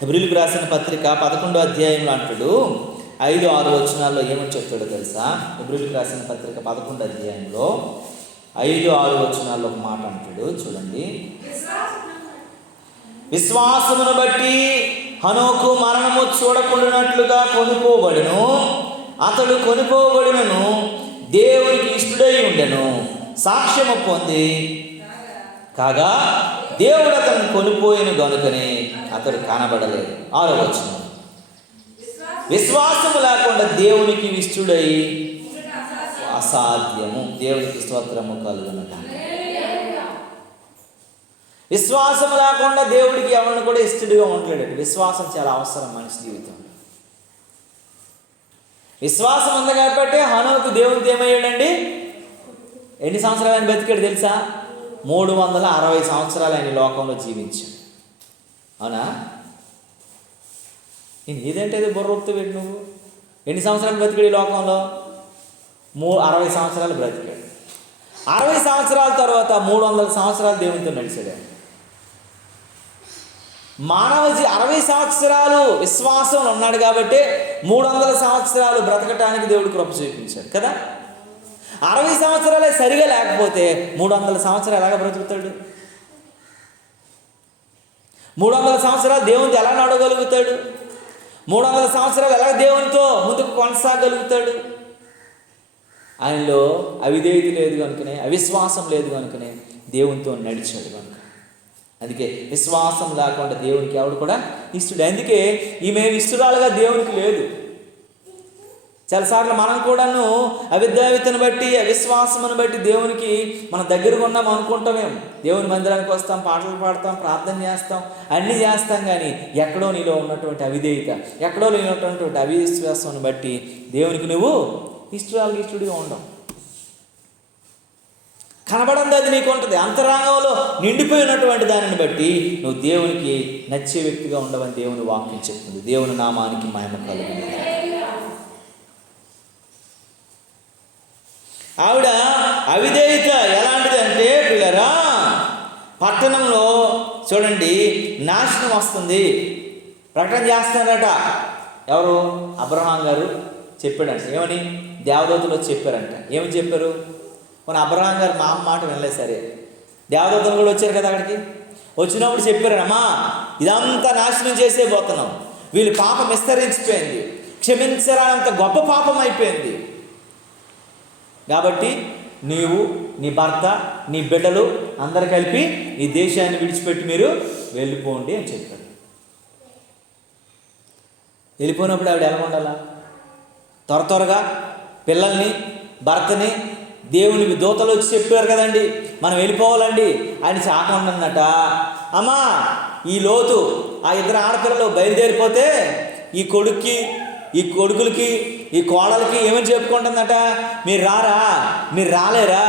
హెబ్రీయులకు రాసిన పత్రిక 11వ అధ్యాయంలో అంటాడు, 5-6 వచనాల్లో ఏమని చెప్తాడో తెలుసా? హెబ్రీయులకు రాసిన పత్రిక 11వ అధ్యాయంలో 5-6 వచనాల్లో ఒక మాట అంటాడు, చూడండి. విశ్వాసమును బట్టి హనోకు మరణము చూడకుండానట్లుగా కొనుకోబడును, అతడు కొనుకోబడినను దేవునికి ఇష్టడై ఉండెను, సాక్ష్యము పొంది కాగా దేవుడు అతను కొనిపోయిన గనుకనే అతడు కనబడలేదు. 6వ వచనం, విశ్వాసము లేకుండా దేవునికి ఇష్టడై అసాధ్యము. దేవునికి స్తోత్రము కలుగును. విశ్వాసం లేకుండా దేవుడికి ఎవరిని కూడా ఇష్టడిగా ఉండలేడు. విశ్వాసం చాలా అవసరం మనిషి జీవితంలో. విశ్వాసం ఉంది కాబట్టి హనోకు దేవునికి ఏమయ్యాడండి? ఎన్ని సంవత్సరాలు ఆయన బతికాడు తెలుసా? 360 సంవత్సరాలు ఆయన లోకంలో జీవించాడు. అవునా? నేను ఏదంటే అది బుర్రొప్తూ పెట్టు. నువ్వు ఎన్ని సంవత్సరాలు బతికాడు ఈ లోకంలో? 60 సంవత్సరాలు బ్రతికాడు. 60 సంవత్సరాల తర్వాత 300 సంవత్సరాలు దేవునితో నడిచాడు. మానవ 60 సంవత్సరాలు విశ్వాసంలో ఉన్నాడు కాబట్టి 300 సంవత్సరాలు బ్రతకటానికి దేవుడు కృప చూపించాడు కదా. 60 సంవత్సరాలే సరిగా లేకపోతే 300 సంవత్సరాలు ఎలాగ బ్రతుకుతాడు? 300 సంవత్సరాలు దేవునితో ఎలా నడవగలుగుతాడు? 300 సంవత్సరాలు ఎలా దేవునితో ముందుకు కొనసాగలుగుతాడు? ఆయనలో అవిధేయత లేదు కనుకనే, అవిశ్వాసం లేదు కనుకనే దేవునితో నడిచాడు కనుక. అందుకే విశ్వాసం లేకుండా దేవునికి ఎవడు కూడా ఇష్టడు. అందుకే ఈమె ఇష్టరాలుగా దేవునికి లేదు. చాలాసార్లు మనం కూడాను అవిధేయతను బట్టి, అవిశ్వాసమును బట్టి దేవునికి మన దగ్గరగా ఉన్నాం అనుకుంటామేమో. దేవుని మందిరానికి వస్తాం, పాటలు పాడతాం, ప్రార్థన చేస్తాం, అన్నీ చేస్తాం. కానీ ఎక్కడో నీలో ఉన్నటువంటి అవిధేయత, ఎక్కడో నీలో ఉన్నటువంటి అవిశ్వాసాన్ని బట్టి దేవునికి నువ్వు ఇష్టడిగా ఉండవు. కనబడంది అది నీకు ఉంటుంది. అంతరంగంలో నిండిపోయినటువంటి దానిని బట్టి నువ్వు దేవునికి నచ్చే వ్యక్తిగా ఉండవని దేవుని వాక్యం చెప్తుంది. దేవుని నామానికి మహిమ కలుగును. ఆవిడ అవిధేయత ఎలాంటిది అంటే పిల్లరా, పట్టణంలో చూడండి నాశనం వస్తుంది ప్రకటన చేస్తున్నారట. ఎవరు? అబ్రహాం గారు చెప్పాడంట. ఏమని? దేవదూతలు చెప్పారంట. ఏమని చెప్పారు? మన అబ్రహాం గారు మా మాట వినలేదు. సరే, దేవదూతలు కూడా వచ్చారు కదా అక్కడికి. వచ్చినప్పుడు చెప్పారమ్మా, ఇదంతా నాశనం చేసే పోతున్నాం, వీళ్ళ పాపం విస్తరించిపోయింది, క్షమించరానంత గొప్ప పాపం అయిపోయింది, కాబట్టి నీవు, నీ భర్త, నీ బిడ్డలు అందరు కలిపి ఈ దేశాన్ని విడిచిపెట్టి మీరు వెళ్ళిపోండి అని చెప్పారు. వెళ్ళిపోయినప్పుడు ఆవిడ ఎలా ఉండాలా? త్వరగా పిల్లల్ని, భర్తని, దేవుని దూతలు వచ్చి చెప్పారు కదండి, మనం వెళ్ళిపోవాలండి ఆయన చాకుండానట. అమ్మా, ఈ లోతు ఆ 2 ఆడపిల్లలు బయలుదేరిపోతే ఈ కొడుకులకి ఈ కోడలకి ఏమని చెప్పుకుంటుందట? మీరు రారా, మీరు రాలేరా,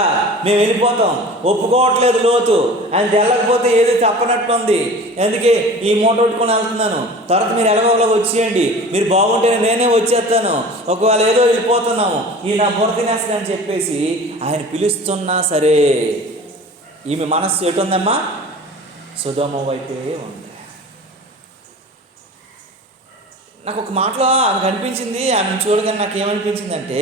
మేము వెళ్ళిపోతాం, ఒప్పుకోవట్లేదు లోతు, ఆయన తెల్లకపోతే ఏది తప్పనట్టుంది, అందుకే ఈ మూట పెట్టుకొని వెళ్తున్నాను, తర్వాత మీరు ఎలాగోలా వచ్చేయండి, మీరు బాగుంటేనే నేనే వచ్చేస్తాను, ఒకవేళ ఏదో వెళ్ళిపోతున్నాము, ఈ నా బుర్ర తినేస్తానని చెప్పేసి ఆయన పిలుస్తున్నా సరే ఈమె మనస్సు ఎటుందమ్మా? సొదొమ వైపే ఉంది. నాకు ఒక మాటలో ఆమెకు అనిపించింది, ఆమె చూడగానే నాకు ఏమనిపించింది అంటే,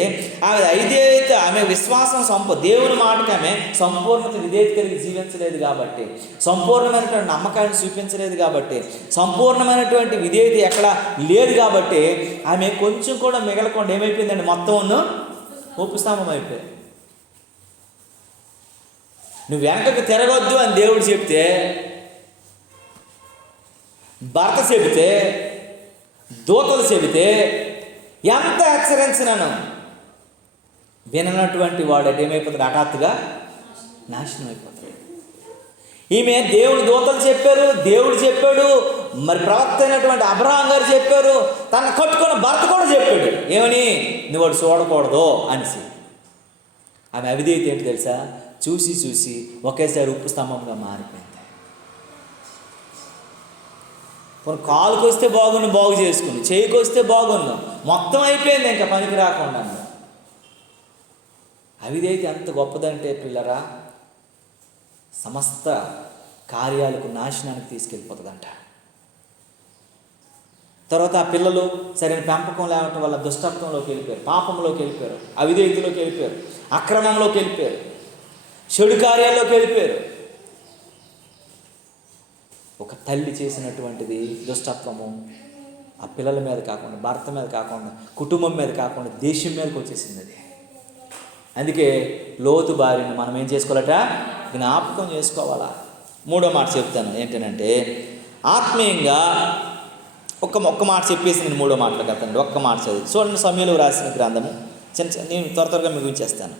ఆమె విశ్వాసం దేవుని మాటకి ఆమె సంపూర్ణత విధేయత కలిగి జీవించలేదు కాబట్టి, సంపూర్ణమైనటువంటి నమ్మకాన్ని చూపించలేదు కాబట్టి, సంపూర్ణమైనటువంటి విధేయత ఎక్కడ లేదు కాబట్టి ఆమె కొంచెం కూడా మిగలకుండా ఏమైపోయిందండి? మొత్తం ఉపస్తంభం అయిపోయింది. నువ్వు వెనకకు తిరగొద్దు అని దేవుడు చెప్తే, భర్త చెబితే, దూతలు చెబితే ఎంత హెచ్చరించినను విననటువంటి వాడు ఏమైపోతాడు? హఠాత్తుగా నాశనం అయిపోతాడు. ఈమె దేవుడు దూతలు చెప్పారు, దేవుడు చెప్పాడు, మరి ప్రవక్త అయినటువంటి అబ్రహాం గారు చెప్పారు, తన కట్టుకున్న భర్త కూడా చెప్పాడు ఏమని? నువ్వు వాడు చూడకూడదు అనేసి. ఆమె అవిధేయత ఏంటి తెలుసా? చూసి ఒకేసారి ఉప్పు స్తంభంగా మారిపోయింది. కొన్ని కాలుకి వస్తే బాగుండు, బాగు చేసుకుని, చేయికి వస్తే బాగుండు, మొత్తం అయిపోయింది ఇంకా పనికి రాకుండా. అవిధేయత ఎంత గొప్పదంటే పిల్లరా, సమస్త కార్యాలకు నాశనానికి తీసుకెళ్ళిపోతుందంట. తర్వాత ఆ పిల్లలు సరైన పెంపకం లేవటం వల్ల దుష్టత్వంలోకి వెళ్ళిపోయారు, పాపంలోకి వెళ్ళిపోయారు, అవిధేయతలోకి వెళ్ళిపోయారు, అక్రమంలోకి వెళ్ళిపోయారు, చెడు కార్యాల్లోకి వెళ్ళిపోయారు. ఒక తల్లి చేసినటువంటిది దుష్టత్వము ఆ పిల్లల మీద కాకుండా, భర్త మీద కాకుండా, కుటుంబం మీద కాకుండా దేశం మీదకి వచ్చేసింది అది. అందుకే లోతు భార్యను మనం ఏం చేసుకోవాలట? జ్ఞాపకం చేసుకోవాలా. మూడో మాట చెప్తాను ఏంటంటే, ఆత్మీయంగా ఒక్క మాట చెప్పేసి నేను మూడో మాటలు కదండి. ఒక్క మాట చదివి చూడండి. సమూయేలు రాసిన గ్రంథము, నేను త్వరగా ముగించేస్తాను.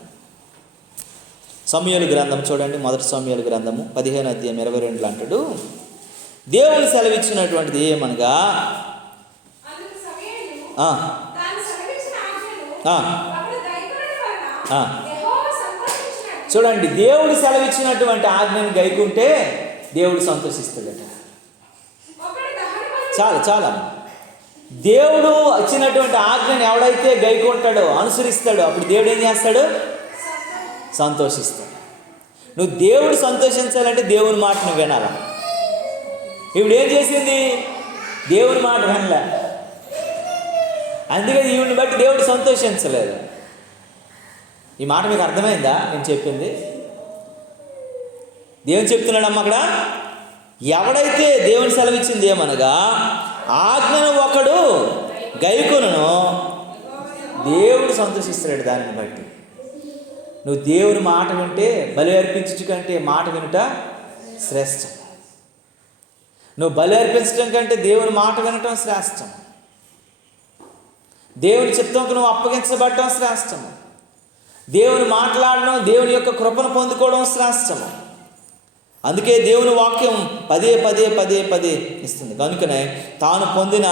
సమూయేలు గ్రంథం చూడండి. మొదటి సమూయేలు గ్రంథము 15:22 అంటాడు, దేవుడు సెలవిచ్చినటువంటిది ఏమనగా, చూడండి, దేవుడు సెలవిచ్చినటువంటి ఆజ్ఞను గైకుంటే దేవుడు సంతోషిస్తాడట. చాలా దేవుడు ఇచ్చినటువంటి ఆజ్ఞను ఎవడైతే గైకుంటాడో, అనుసరిస్తాడో, అప్పుడు దేవుడు ఏం చేస్తాడు? సంతోషిస్తాడు. నువ్వు దేవుడు సంతోషించాలంటే దేవుని మాట నువ్వు వినాల. ఇప్పుడు ఏం చేసింది? దేవుని మాట వినలే. అందుకని ఈవిని బట్టి దేవుడు సంతోషించలేదు. ఈ మాట మీకు అర్థమైందా నేను చెప్పింది? దేవుని చెప్తున్నాడమ్మ అక్కడ, ఎవడైతే దేవుని సెలవిచ్చింది ఏమనగా, ఆజ్ఞను ఒకడు గైకొనును దేవుడు సంతోషిస్తాడు. దానిని బట్టి నువ్వు దేవుని మాట వింటే, బలి అర్పించడం కంటే మాట వినుట శ్రేష్టం. నువ్వు బలి అర్పించడం కంటే దేవుని మాట వినటం శ్రేష్టం. దేవుని చిత్తంకు నువ్వు అప్పగించబడటం శ్రేష్టము. దేవుని మాట్లాడడం, దేవుని యొక్క కృపను పొందుకోవడం శ్రేష్టము. అందుకే దేవుని వాక్యం పదే ఇస్తుంది. కనుకనే తాను పొందిన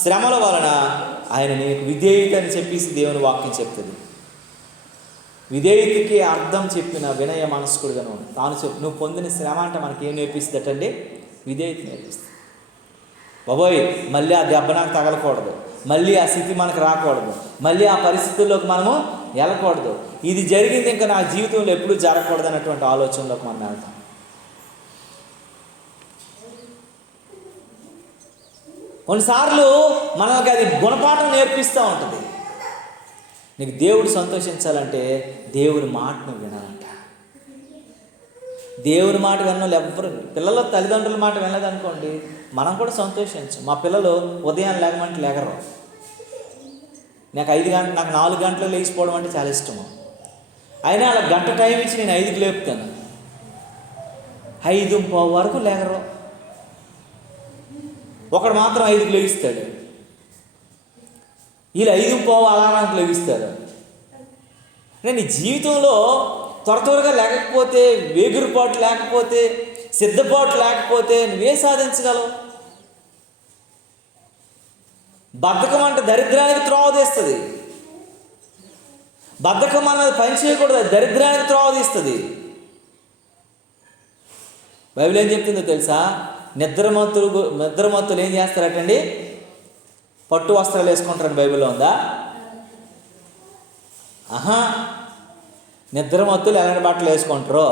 శ్రమల వలన ఆయన నీకు విధేయత అని చెప్పేసి దేవుని వాక్యం చెప్తుంది. విధేయతకి అర్థం చెప్పిన వినయ మనస్కుడుగా నువ్వు పొందిన శ్రమ అంటే మనకి ఏం నేర్పిస్తుందటండి? విధేయత నేర్పిస్తుంది. బాబోయ్, మళ్ళీ ఆ దెబ్బ నాకు తగలకూడదు, మళ్ళీ ఆ స్థితి మనకు రాకూడదు, మళ్ళీ ఆ పరిస్థితుల్లోకి మనము వెళ్ళకూడదు, ఇది జరిగింది ఇంకా నా జీవితంలో ఎప్పుడూ జరగకూడదు అన్నటువంటి ఆలోచనలోకి మనం వెళ్తాం. కొన్నిసార్లు మనకి అది గుణపాఠం నేర్పిస్తూ ఉంటుంది. నీకు దేవుడు సంతోషించాలంటే దేవుని మాటను వినాలంట. దేవుని మాట వినడం ఎవ్వరు, పిల్లల తల్లిదండ్రుల మాట వినలేదనుకోండి, మనం కూడా సంతోషించం. మా పిల్లలు ఉదయం లేకమంటే లేగరు. నాకు 4 గంటలు లేచిపోవడం అంటే చాలా ఇష్టము. అయినా అలా గంట టైం ఇచ్చి నేను 5కి లేపుతాను. 5:15 వరకు లేగరు. ఒకడు మాత్రం 5కి లేగిస్తాడు. వీళ్ళు 5:15 అలారానికి లేగిస్తారు. నేను జీవితంలో త్వరగా లేకపోతే, వేగురుపాటు లేకపోతే, సిద్ధపాటు లేకపోతే నువ్వే సాధించగలవు? బద్ధకం అంటే దరిద్రానికి త్రోవ తీస్తుంది. బద్ధకం అన్నది పని చేయకూడదు, దరిద్రానికి త్రోవ తీస్తుంది. బైబిల్ ఏం చెప్తుందో తెలుసా? నిద్రమత్తులు ఏం చేస్తారటండి? పట్టు వస్త్రాలు వేసుకుంటారని బైబిల్లో ఉందా? నిద్రమత్తులు ఎలాంటి బట్టలు వేసుకుంటారు?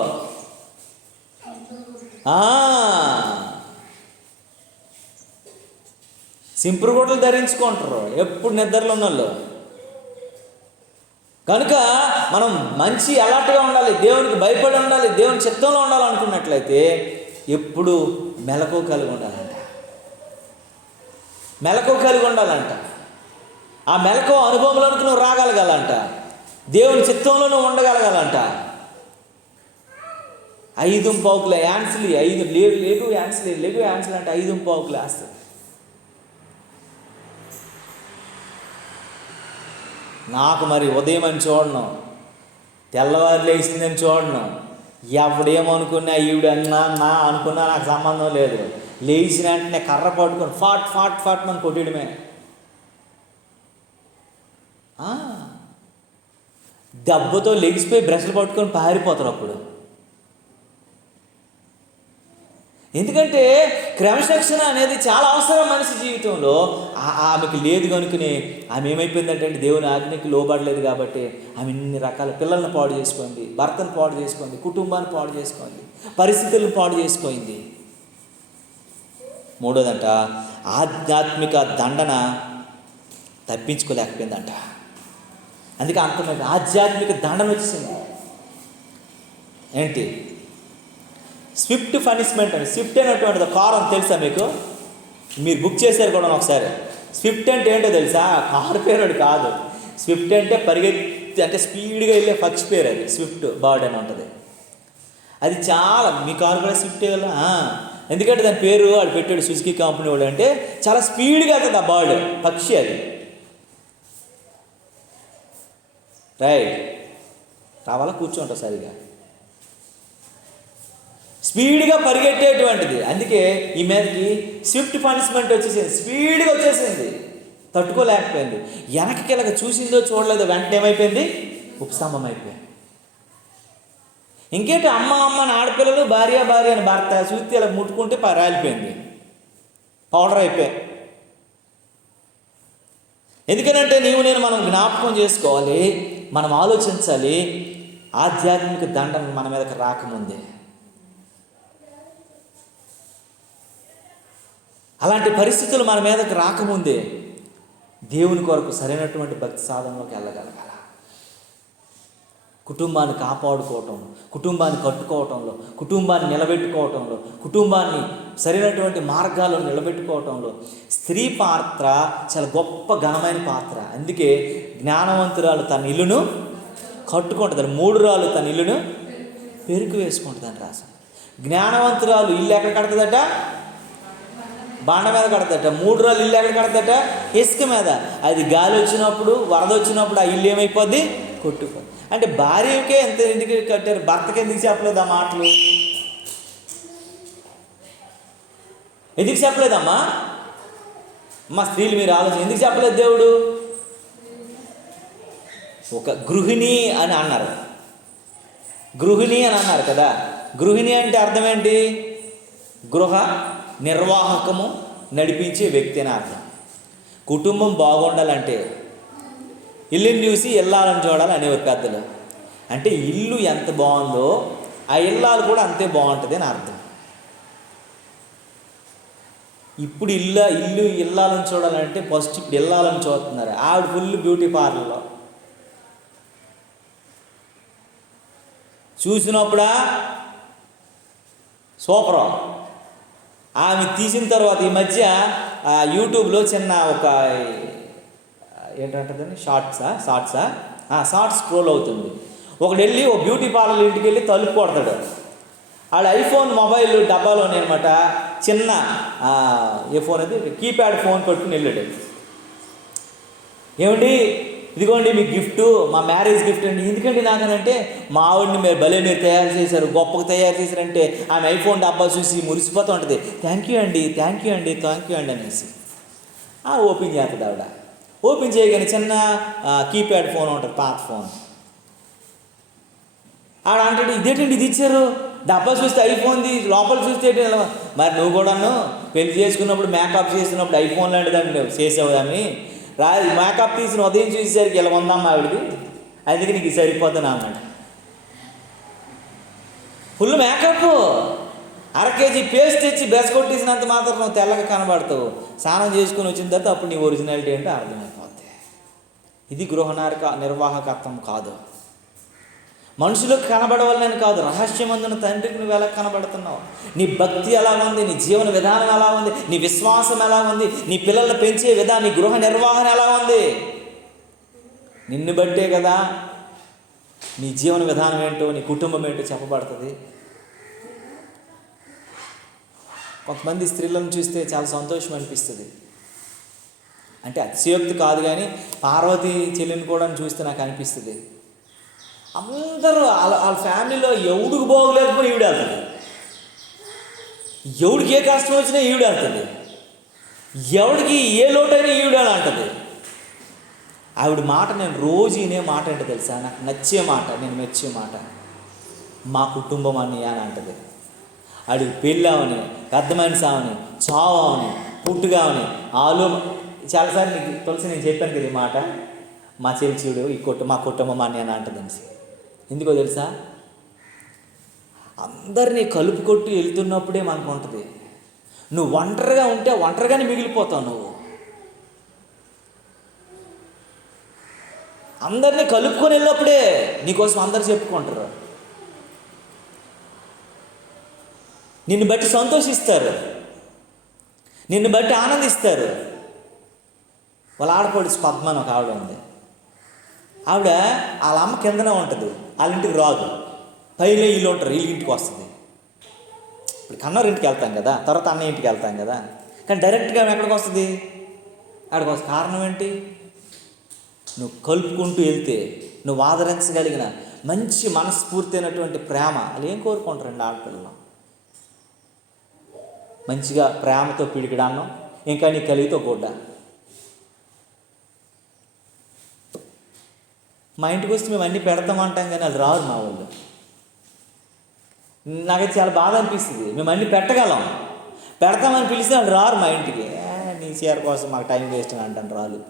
సింపుల్ గుడ్డలు ధరించుకుంటారు ఎప్పుడు నిద్రలో ఉన్నోళ్ళు. కనుక మనం మంచి అలర్ట్గా ఉండాలి, దేవునికి భయపడి ఉండాలి, దేవుని చిత్తంలో ఉండాలనుకున్నట్లయితే ఎప్పుడు మెలకు కలిగి ఉండాలంట. మెలకు కలిగి ఉండాలంట. ఆ మెలకు అనుభవంలోనికి నువ్వు రాగలగాలంట. దేవుని చిత్తంలో నువ్వు ఉండగలగాలంట. 5:15 యాన్స్లీ, లేగు యాన్స్లీ అంటే 5:15 వేస్తుంది. నాకు మరి ఉదయం అని చూడను, తెల్లవారు లేచిందని చూడను, ఎవడేమనుకున్నా ఈవిడన్నా నా అనుకున్నా నాకు సంబంధం లేదు. లేచిన వెంటనే కర్ర పట్టుకొని ఫాట్ మనం కొట్టడమే. దెబ్బతో లెగిసిపోయి బ్రష్లు పట్టుకొని పారిపోతారు. అప్పుడు ఎందుకంటే క్రమశిక్షణ అనేది చాలా అవసరం మనిషి జీవితంలో. ఆమెకి లేదు కనుకనే ఆమె ఏమైపోయిందంటే దేవుని ఆజ్ఞకి లోబడలేదు కాబట్టి ఆమె ఇన్ని రకాల పిల్లల్ని పాడు చేసుకోండి, భర్తను పాడు చేసుకోండి, కుటుంబాన్ని పాడు చేసుకోండి, పరిస్థితులను పాడు చేసుకోయింది. మూడోదంట, ఆధ్యాత్మిక దండన తప్పించుకోలేకపోయిందంట. అందుకే అంతమంది ఆధ్యాత్మిక దండన వచ్చేసింది. ఏంటి? స్విఫ్ట్ పనిష్మెంట్ అని. స్విఫ్ట్ అనేటువంటిది కారు అని తెలుసా మీకు? మీరు బుక్ చేశారు కూడా ఒకసారి. స్విఫ్ట్ అంటే ఏంటో తెలుసా? కారు పేరు అది కాదు. స్విఫ్ట్ అంటే పరిగెత్తి అంటే స్పీడ్గా వెళ్ళే పక్షి పేరు అది. స్విఫ్ట్ బర్డ్ అని ఉంటుంది. అది చాలా, మీ కారు కూడా స్విఫ్టే కదా. ఎందుకంటే దాని పేరు వాడు పెట్టాడు సుజుకి కంపెనీ వాడు. అంటే చాలా స్పీడ్గా వెళ్తుంది ఆ బర్డ్, పక్షి అది. రైట్, రావాలా? కూర్చోంటారు సరిగా. స్పీడ్గా పరిగెట్టేటువంటిది. అందుకే ఈ మీదకి స్విఫ్ట్ పనిష్మెంట్ వచ్చేసింది. స్పీడ్గా వచ్చేసింది, తట్టుకోలేకపోయింది. వెనక్కి ఇలాగ చూసిందో చూడలేదో వెంటనే ఏమైపోయింది? ఉపస్తంభం అయిపోయింది. ఇంకేంటి అమ్మ అని ఆడపిల్లలు, భార్య అని భర్త చూస్తే ఇలా ముట్టుకుంటే రాలిపోయింది, పౌడర్ అయిపోయి. ఎందుకనంటే నేను మనం జ్ఞాపకం చేసుకోవాలి, మనం ఆలోచించాలి. ఆధ్యాత్మిక దండం మన మీదకి రాకముందే, అలాంటి పరిస్థితులు మన మీదకి రాకముందే దేవుని కొరకు సరైనటువంటి భక్తి సాధనలోకి వెళ్ళగలగాల. కుటుంబాన్ని కాపాడుకోవటంలో, కుటుంబాన్ని కట్టుకోవటంలో, కుటుంబాన్ని నిలబెట్టుకోవటంలో, కుటుంబాన్ని సరైనటువంటి మార్గాల్లో నిలబెట్టుకోవటంలో స్త్రీ పాత్ర చాలా గొప్ప ఘనమైన పాత్ర. అందుకే జ్ఞానవంతురాలు తన ఇల్లును కట్టుకుంటుంది, మూఢురాలు తన ఇల్లును పెరుకు వేసుకుంటుందని రాశాను. జ్ఞానవంతురాలు ఇల్లు ఎక్కడ కడుతుందట? బాండ మీద కడతట. మూఢురాలు ఇల్లు ఎక్కడ కడతట? ఇసుక మీద. అది గాలి వచ్చినప్పుడు, వరద వచ్చినప్పుడు ఆ ఇల్లు ఏమైపోద్ది? కొట్టుకో. అంటే భార్యకే ఎంత ఎందుకు కట్టారు, భర్తకి ఎందుకు చెప్పలేదు ఆ మాటలు? ఎందుకు చెప్పలేదమ్మా? మా స్త్రీలు మీరు ఆలోచన, ఎందుకు చెప్పలేదు దేవుడు? ఒక గృహిణి అని అన్నారు, గృహిణి అని అన్నారు కదా. గృహిణి అంటే అర్థం ఏంటి? గృహ నిర్వాహకము, నడిపించే వ్యక్తి అని అర్థం. కుటుంబం బాగుండాలంటే ఇల్లుని చూసి ఇల్లాలని చూడాలి అనేవారు పెద్దలు. అంటే ఇల్లు ఎంత బాగుందో ఆ ఇల్లాలు కూడా అంతే బాగుంటుంది అని అర్థం. ఇప్పుడు ఇల్లు ఇల్లాలని చూడాలంటే ఫస్ట్ ఇప్పుడు ఇల్లాలని చూస్తున్నారు. ఆవిడ ఫుల్ బ్యూటీ పార్లర్లో చూసినప్పుడా సూపర్. ఆమె తీసిన తర్వాత ఈ మధ్య యూట్యూబ్లో చిన్న ఒక ఏంటంటుందని షార్ట్స్ స్క్రోల్ అవుతుంది. ఒకడు వెళ్ళి ఓ బ్యూటీ పార్లర్ ఇంటికి వెళ్ళి తలుపు కొడతాడు. ఆడ ఐఫోన్ మొబైల్ డబ్బాలోనే అనమాట చిన్న ఏ ఫోన్ అది, కీప్యాడ్ ఫోన్ పట్టుకుని వెళ్ళాడు. ఏమండి ఇదిగోండి మీ గిఫ్ట్, మా మ్యారేజ్ గిఫ్ట్ అండి. ఎందుకండి నాకనంటే మా ఆవిడని మీరు తయారు చేశారు, గొప్పగా తయారు చేశారంటే ఆమె ఐఫోన్ డబ్బా చూసి మురిసిపోతూ ఉంటుంది. థ్యాంక్ యూ అండి అనేసి ఓపెన్ చేస్తుంది ఆవిడ. ఓపెన్ చేయగానే చిన్న కీప్యాడ్ ఫోన్ ఉంటుంది, పాత ఫోన్. ఆడ అంటే ఇదేంటండి ఇది ఇచ్చారు, డబ్బా చూస్తే ఐఫోన్ది, లోపల చూస్తే మరి నువ్వు కూడాను పెళ్లి చేసుకున్నప్పుడు మేకప్ చేసినప్పుడు ఐఫోన్ లాంటిదాన్ని చేసావు దాన్ని మేకప్ తీసిన ఉదయం చూసేసరికి ఇలా ఉందమ్మా ఆవిడది, అందుకే నీకు సరిపోతుంది అన్నాడు. ఫుల్ మేకప్, 1/2 కేజీ పేస్ట్ తెచ్చి బెస్ కొట్టేసినంత మాత్రం నువ్వు తెల్లగా కనబడతావు. స్నానం చేసుకుని వచ్చిన తర్వాత అప్పుడు నీ ఒరిజినాలిటీ ఏంటో అర్థమైపోద్ది. ఇది గృహ నిర్వాహకత్వం కాదు. మనుషులకు కనబడవాలని కాదు, రహస్యమందున తండ్రికి నువ్వు ఎలా కనబడుతున్నావు, నీ భక్తి ఎలా ఉంది, నీ జీవన విధానం ఎలా ఉంది, నీ విశ్వాసం ఎలా ఉంది, నీ పిల్లల్ని పెంచే విధానం, నీ గృహ నిర్వహణ ఎలా ఉంది, నిన్ను బట్టే కదా నీ జీవన విధానం ఏంటో, నీ కుటుంబం ఏంటో చెప్పబడుతుంది. కొంతమంది స్త్రీలను చూస్తే చాలా సంతోషం అనిపిస్తుంది. అంటే అతిశయోక్తి కాదు కానీ పార్వతి చెల్లిని కూడా చూస్తే నాకు అనిపిస్తుంది. అందరూ వాళ్ళ ఫ్యామిలీలో ఎవడికి బాగోలేకపోయినా ఈవిడ వెళ్తుంది, ఎవడికి ఏ కష్టం వచ్చినా ఈవిడ వెళ్తుంది, ఎవడికి ఏ లోటైనా ఈవిడ అంటుంది. ఆవిడ మాట నేను రోజు వినే మాట అంటే తెలుసా, నాకు నచ్చే మాట, నేను మెచ్చే మాట, మా కుటుంబం అని అంటది. ఆడికి పెళ్ళామని, పెద్ద మనిషి అవని, చావు అవని, పుట్టుగావని, చాలాసార్లు నీకు తులసి నేను చెప్పాను కదా ఈ మాట, మా చెల్లిచూడు మా కుటుంబం అని అని అంటుందని. ఎందుకో తెలుసా, అందరినీ కలుపుకొట్టి వెళ్తున్నప్పుడే మనకు ఉంటుంది. నువ్వు ఒంటరిగా ఉంటే ఒంటరిగానే మిగిలిపోతావు. నువ్వు అందరినీ కలుపుకొని వెళ్ళినప్పుడే నీకోసం అందరు చెప్పుకుంటారు, నిన్ను బట్టి సంతోషిస్తారు, నిన్ను బట్టి ఆనందిస్తారు. వాళ్ళ ఆడపడుచు పద్మ అని ఒక ఆవిడ ఉంది. ఆవిడ వాళ్ళ అమ్మ కిందనే ఉంటుంది, వాళ్ళ ఇంటికి రాదు, పైన వీళ్ళు ఉంటారు, వీళ్ళ ఇంటికి వస్తుంది. ఇప్పుడు కన్నవారి ఇంటికి వెళ్తాం కదా, తర్వాత అన్నయ్య ఇంటికి వెళ్తాం కదా, కానీ డైరెక్ట్గా ఎక్కడికి వస్తుంది, అక్కడికి వస్తుంది. కారణం ఏంటి? నువ్వు కలుపుకుంటూ వెళ్తే, నువ్వు ఆదరించగలిగిన మంచి మనస్ఫూర్తి అయినటువంటి ప్రేమ. వాళ్ళు ఏం కోరుకుంటారండి ఆడపిల్లలు? మంచిగా ప్రేమతో పిడికిడాన్నం, ఇంకా నీ కలిగితో గుడ్డ. మా ఇంటికి వస్తే మేము అన్నీ పెడతామంటాం కానీ వాళ్ళు రారు మా వాళ్ళు. నాకైతే చాలా బాధ అనిపిస్తుంది. మేము అన్నీ పెడతామని పిలిస్తే వాళ్ళు రారు మా ఇంటికి. నీ చీర కోసం మాకు టైం వేస్ట్ అని అంటాను, రాలు.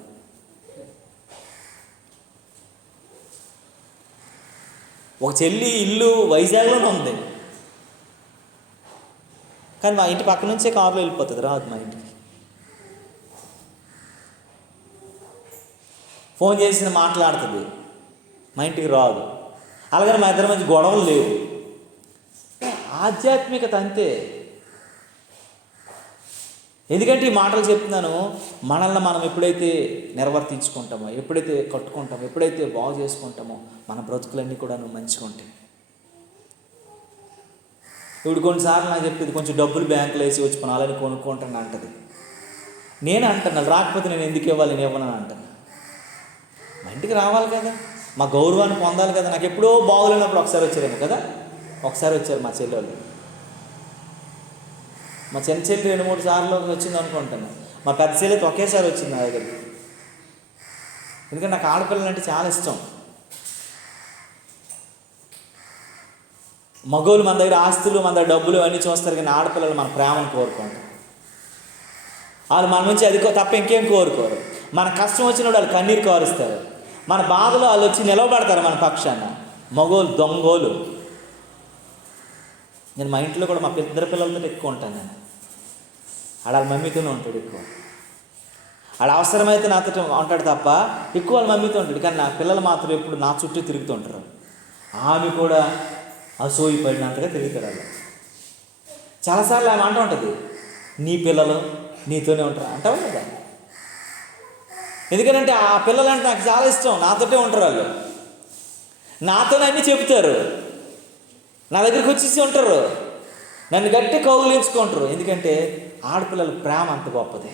ఒక చెల్లి ఇల్లు వైజాగ్లోనే ఉంది, కానీ మా ఇంటి పక్క నుంచే కారులో వెళ్ళిపోతుంది, రాదు మా ఇంటికి. ఫోన్ చేసిన మాట్లాడుతుంది, మా ఇంటికి రాదు. అలాగని మా ఇద్దరి మధ్య గొడవలు లేవు. ఆధ్యాత్మికత అంతే. ఎందుకంటే ఈ మాటలు చెప్తున్నాను, మనల్ని మనం ఎప్పుడైతే నిర్వర్తించుకుంటామో, ఎప్పుడైతే కట్టుకుంటామో, ఎప్పుడైతే బాగు చేసుకుంటామో, మన బ్రతుకులన్నీ కూడా మంచిగా ఉంటాయి. ఇప్పుడు కొన్నిసార్లు నాకు చెప్పేది, కొంచెం డబ్బులు బ్యాంకులో వేసి వచ్చి కొనాలని కొనుక్కుంటాను అంటది. నేను అంటాను, రాకపోతే నేను ఎందుకు ఇవ్వాలి, నేను ఇవ్వనని అంటాను. మా ఇంటికి రావాలి కదా, మా గౌరవాన్ని పొందాలి కదా. నాకు ఎప్పుడో బాగులేనప్పుడు ఒకసారి వచ్చారేమో కదా, ఒకసారి వచ్చారు మా చెల్లెళ్ళు. మా చిన్న చెల్లి 2-3 సార్లు వచ్చింది అనుకుంటాను. మా పెద్ద చెల్లి ఒకేసారి వచ్చింది నా దగ్గరికి. ఎందుకంటే నాకు ఆడపిల్లలు అంటే చాలా ఇష్టం. మగోళ్ళు మన దగ్గర ఆస్తులు, మన దగ్గర డబ్బులు అన్నీ చూస్తారు, కానీ ఆడపిల్లలు మన ప్రేమను కోరుకుంటారు. వాళ్ళు మన నుంచి అది తప్ప ఇంకేం కోరుకోరు. మన కష్టం వచ్చినప్పుడు వాళ్ళు కన్నీరు కారుస్తారు, మన బాధలో వాళ్ళు వచ్చి నిలవబడతారు మన పక్షాన. మగోళ్ళు దొంగోలు. నేను మా ఇంట్లో కూడా మా ఇద్దరు పిల్లలతో ఎక్కువ ఉంటాను. నేను వాళ్ళ మమ్మీతోనే ఉంటాడు ఎక్కువ. ఆడ అవసరమైతే నాతో ఉంటాడు తప్ప ఎక్కువ వాళ్ళ మమ్మీతో ఉంటాడు. కానీ నా పిల్లలు మాత్రం ఎప్పుడు నా చుట్టూ తిరుగుతుంటారు. ఆమె కూడా అసూయపడినంతగా తిరుగుతారు వాళ్ళు. చాలాసార్లు ఆమె అంటూ ఉంటుంది, నీ పిల్లలు నీతోనే ఉంటారు అంటావు కదా. ఎందుకంటే ఆ పిల్లలంటే నాకు చాలా ఇష్టం, నాతోటే ఉంటారు వాళ్ళు, నాతోనే అన్నీ చెబుతారు, నా దగ్గరికి వచ్చేసి ఉంటారు, నన్ను గట్టి కౌగిలించుకుంటారు. ఎందుకంటే ఆడపిల్లల ప్రేమ అంత గొప్పది.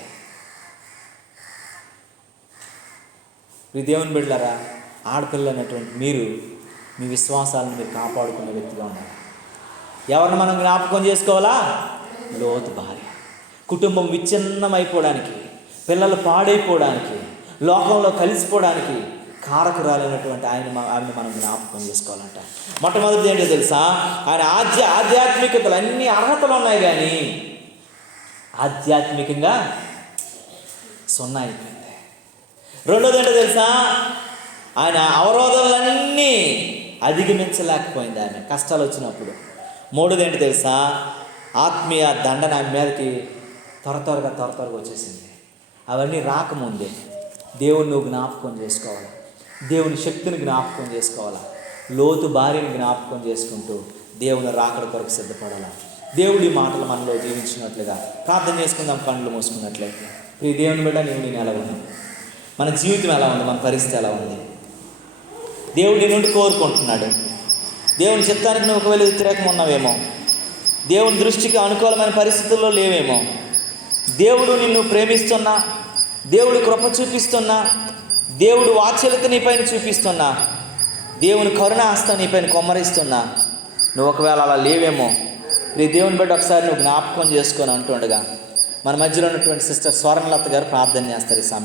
ఈ దేవుని బిడ్డలారా, ఆడపిల్లలు అనేటువంటి మీరు మీ విశ్వాసాలను మీరు కాపాడుకునే వ్యక్తిగా ఉన్నారు. ఎవరిని మనం జ్ఞాపకం చేసుకోవాలా? లోతు భార్య. కుటుంబం విచ్ఛిన్నమైపోవడానికి, పిల్లలు పాడైపోవడానికి, లోకంలో కలిసిపోవడానికి కారకురాలైనటువంటి ఆమెను మనం జ్ఞాపకం చేసుకోవాలంట. మొట్టమొదటిది ఏంటో తెలుసా? ఆయన ఆధ్యాత్మికతలు అన్ని అర్హతలు ఉన్నాయి, కానీ ఆధ్యాత్మికంగా సున్నా అయిపోయింది. రెండోది ఏంటో తెలుసా? ఆయన అవరోధాలన్నీ అధిగమించలేకపోయింది ఆమె కష్టాలు వచ్చినప్పుడు. మూడోది ఏంటో తెలుసా? ఆత్మీయ దండన ఆమె మీదకి త్వరగా వచ్చేసింది. అవన్నీ రాకముందే దేవుని నువ్వు జ్ఞాపకం చేసుకోవాలి, దేవుని శక్తిని జ్ఞాపకం చేసుకోవాలా, లోతు భార్యని జ్ఞాపకం చేసుకుంటూ దేవుని రాకడ కొరకు సిద్ధపడాలా. దేవుడి మాటలు మనలో జీవించినట్లుగా ప్రార్థన చేసుకుందాం, కళ్ళు మూసుకున్నట్లయితే. ఈ దేవుని బిడ్డ, నేను ఎలా ఉంది, మన జీవితం ఎలా ఉంది, మన పరిస్థితి ఎలా ఉంది? దేవుడి నుండి కోరుకుంటున్నాడు. దేవుని చిత్తానికి నువ్వు ఒకవేళ వ్యతిరేకం ఉన్నావేమో, దేవుని దృష్టికి అనుకూలమైన పరిస్థితుల్లో లేవేమో, దేవుడు నిన్ను ప్రేమిస్తున్నా, దేవుడు కృప చూపిస్తున్నా, దేవుడు వాత్సల్యత నీ పైన చూపిస్తున్నా, దేవుని కరుణ హస్తం నీ పైన కొమ్మరిస్తున్నా, నువ్వు ఒకవేళ అలా లేవేమో, ఈ దేవుని బట్టి ఒకసారి నువ్వు జ్ఞాపకం చేసుకొని అంటుండగా మన మధ్యలో ఉన్నటువంటి సిస్టర్ స్వర్ణలత గారు ప్రార్థన చేస్తారు ఈ సమయం.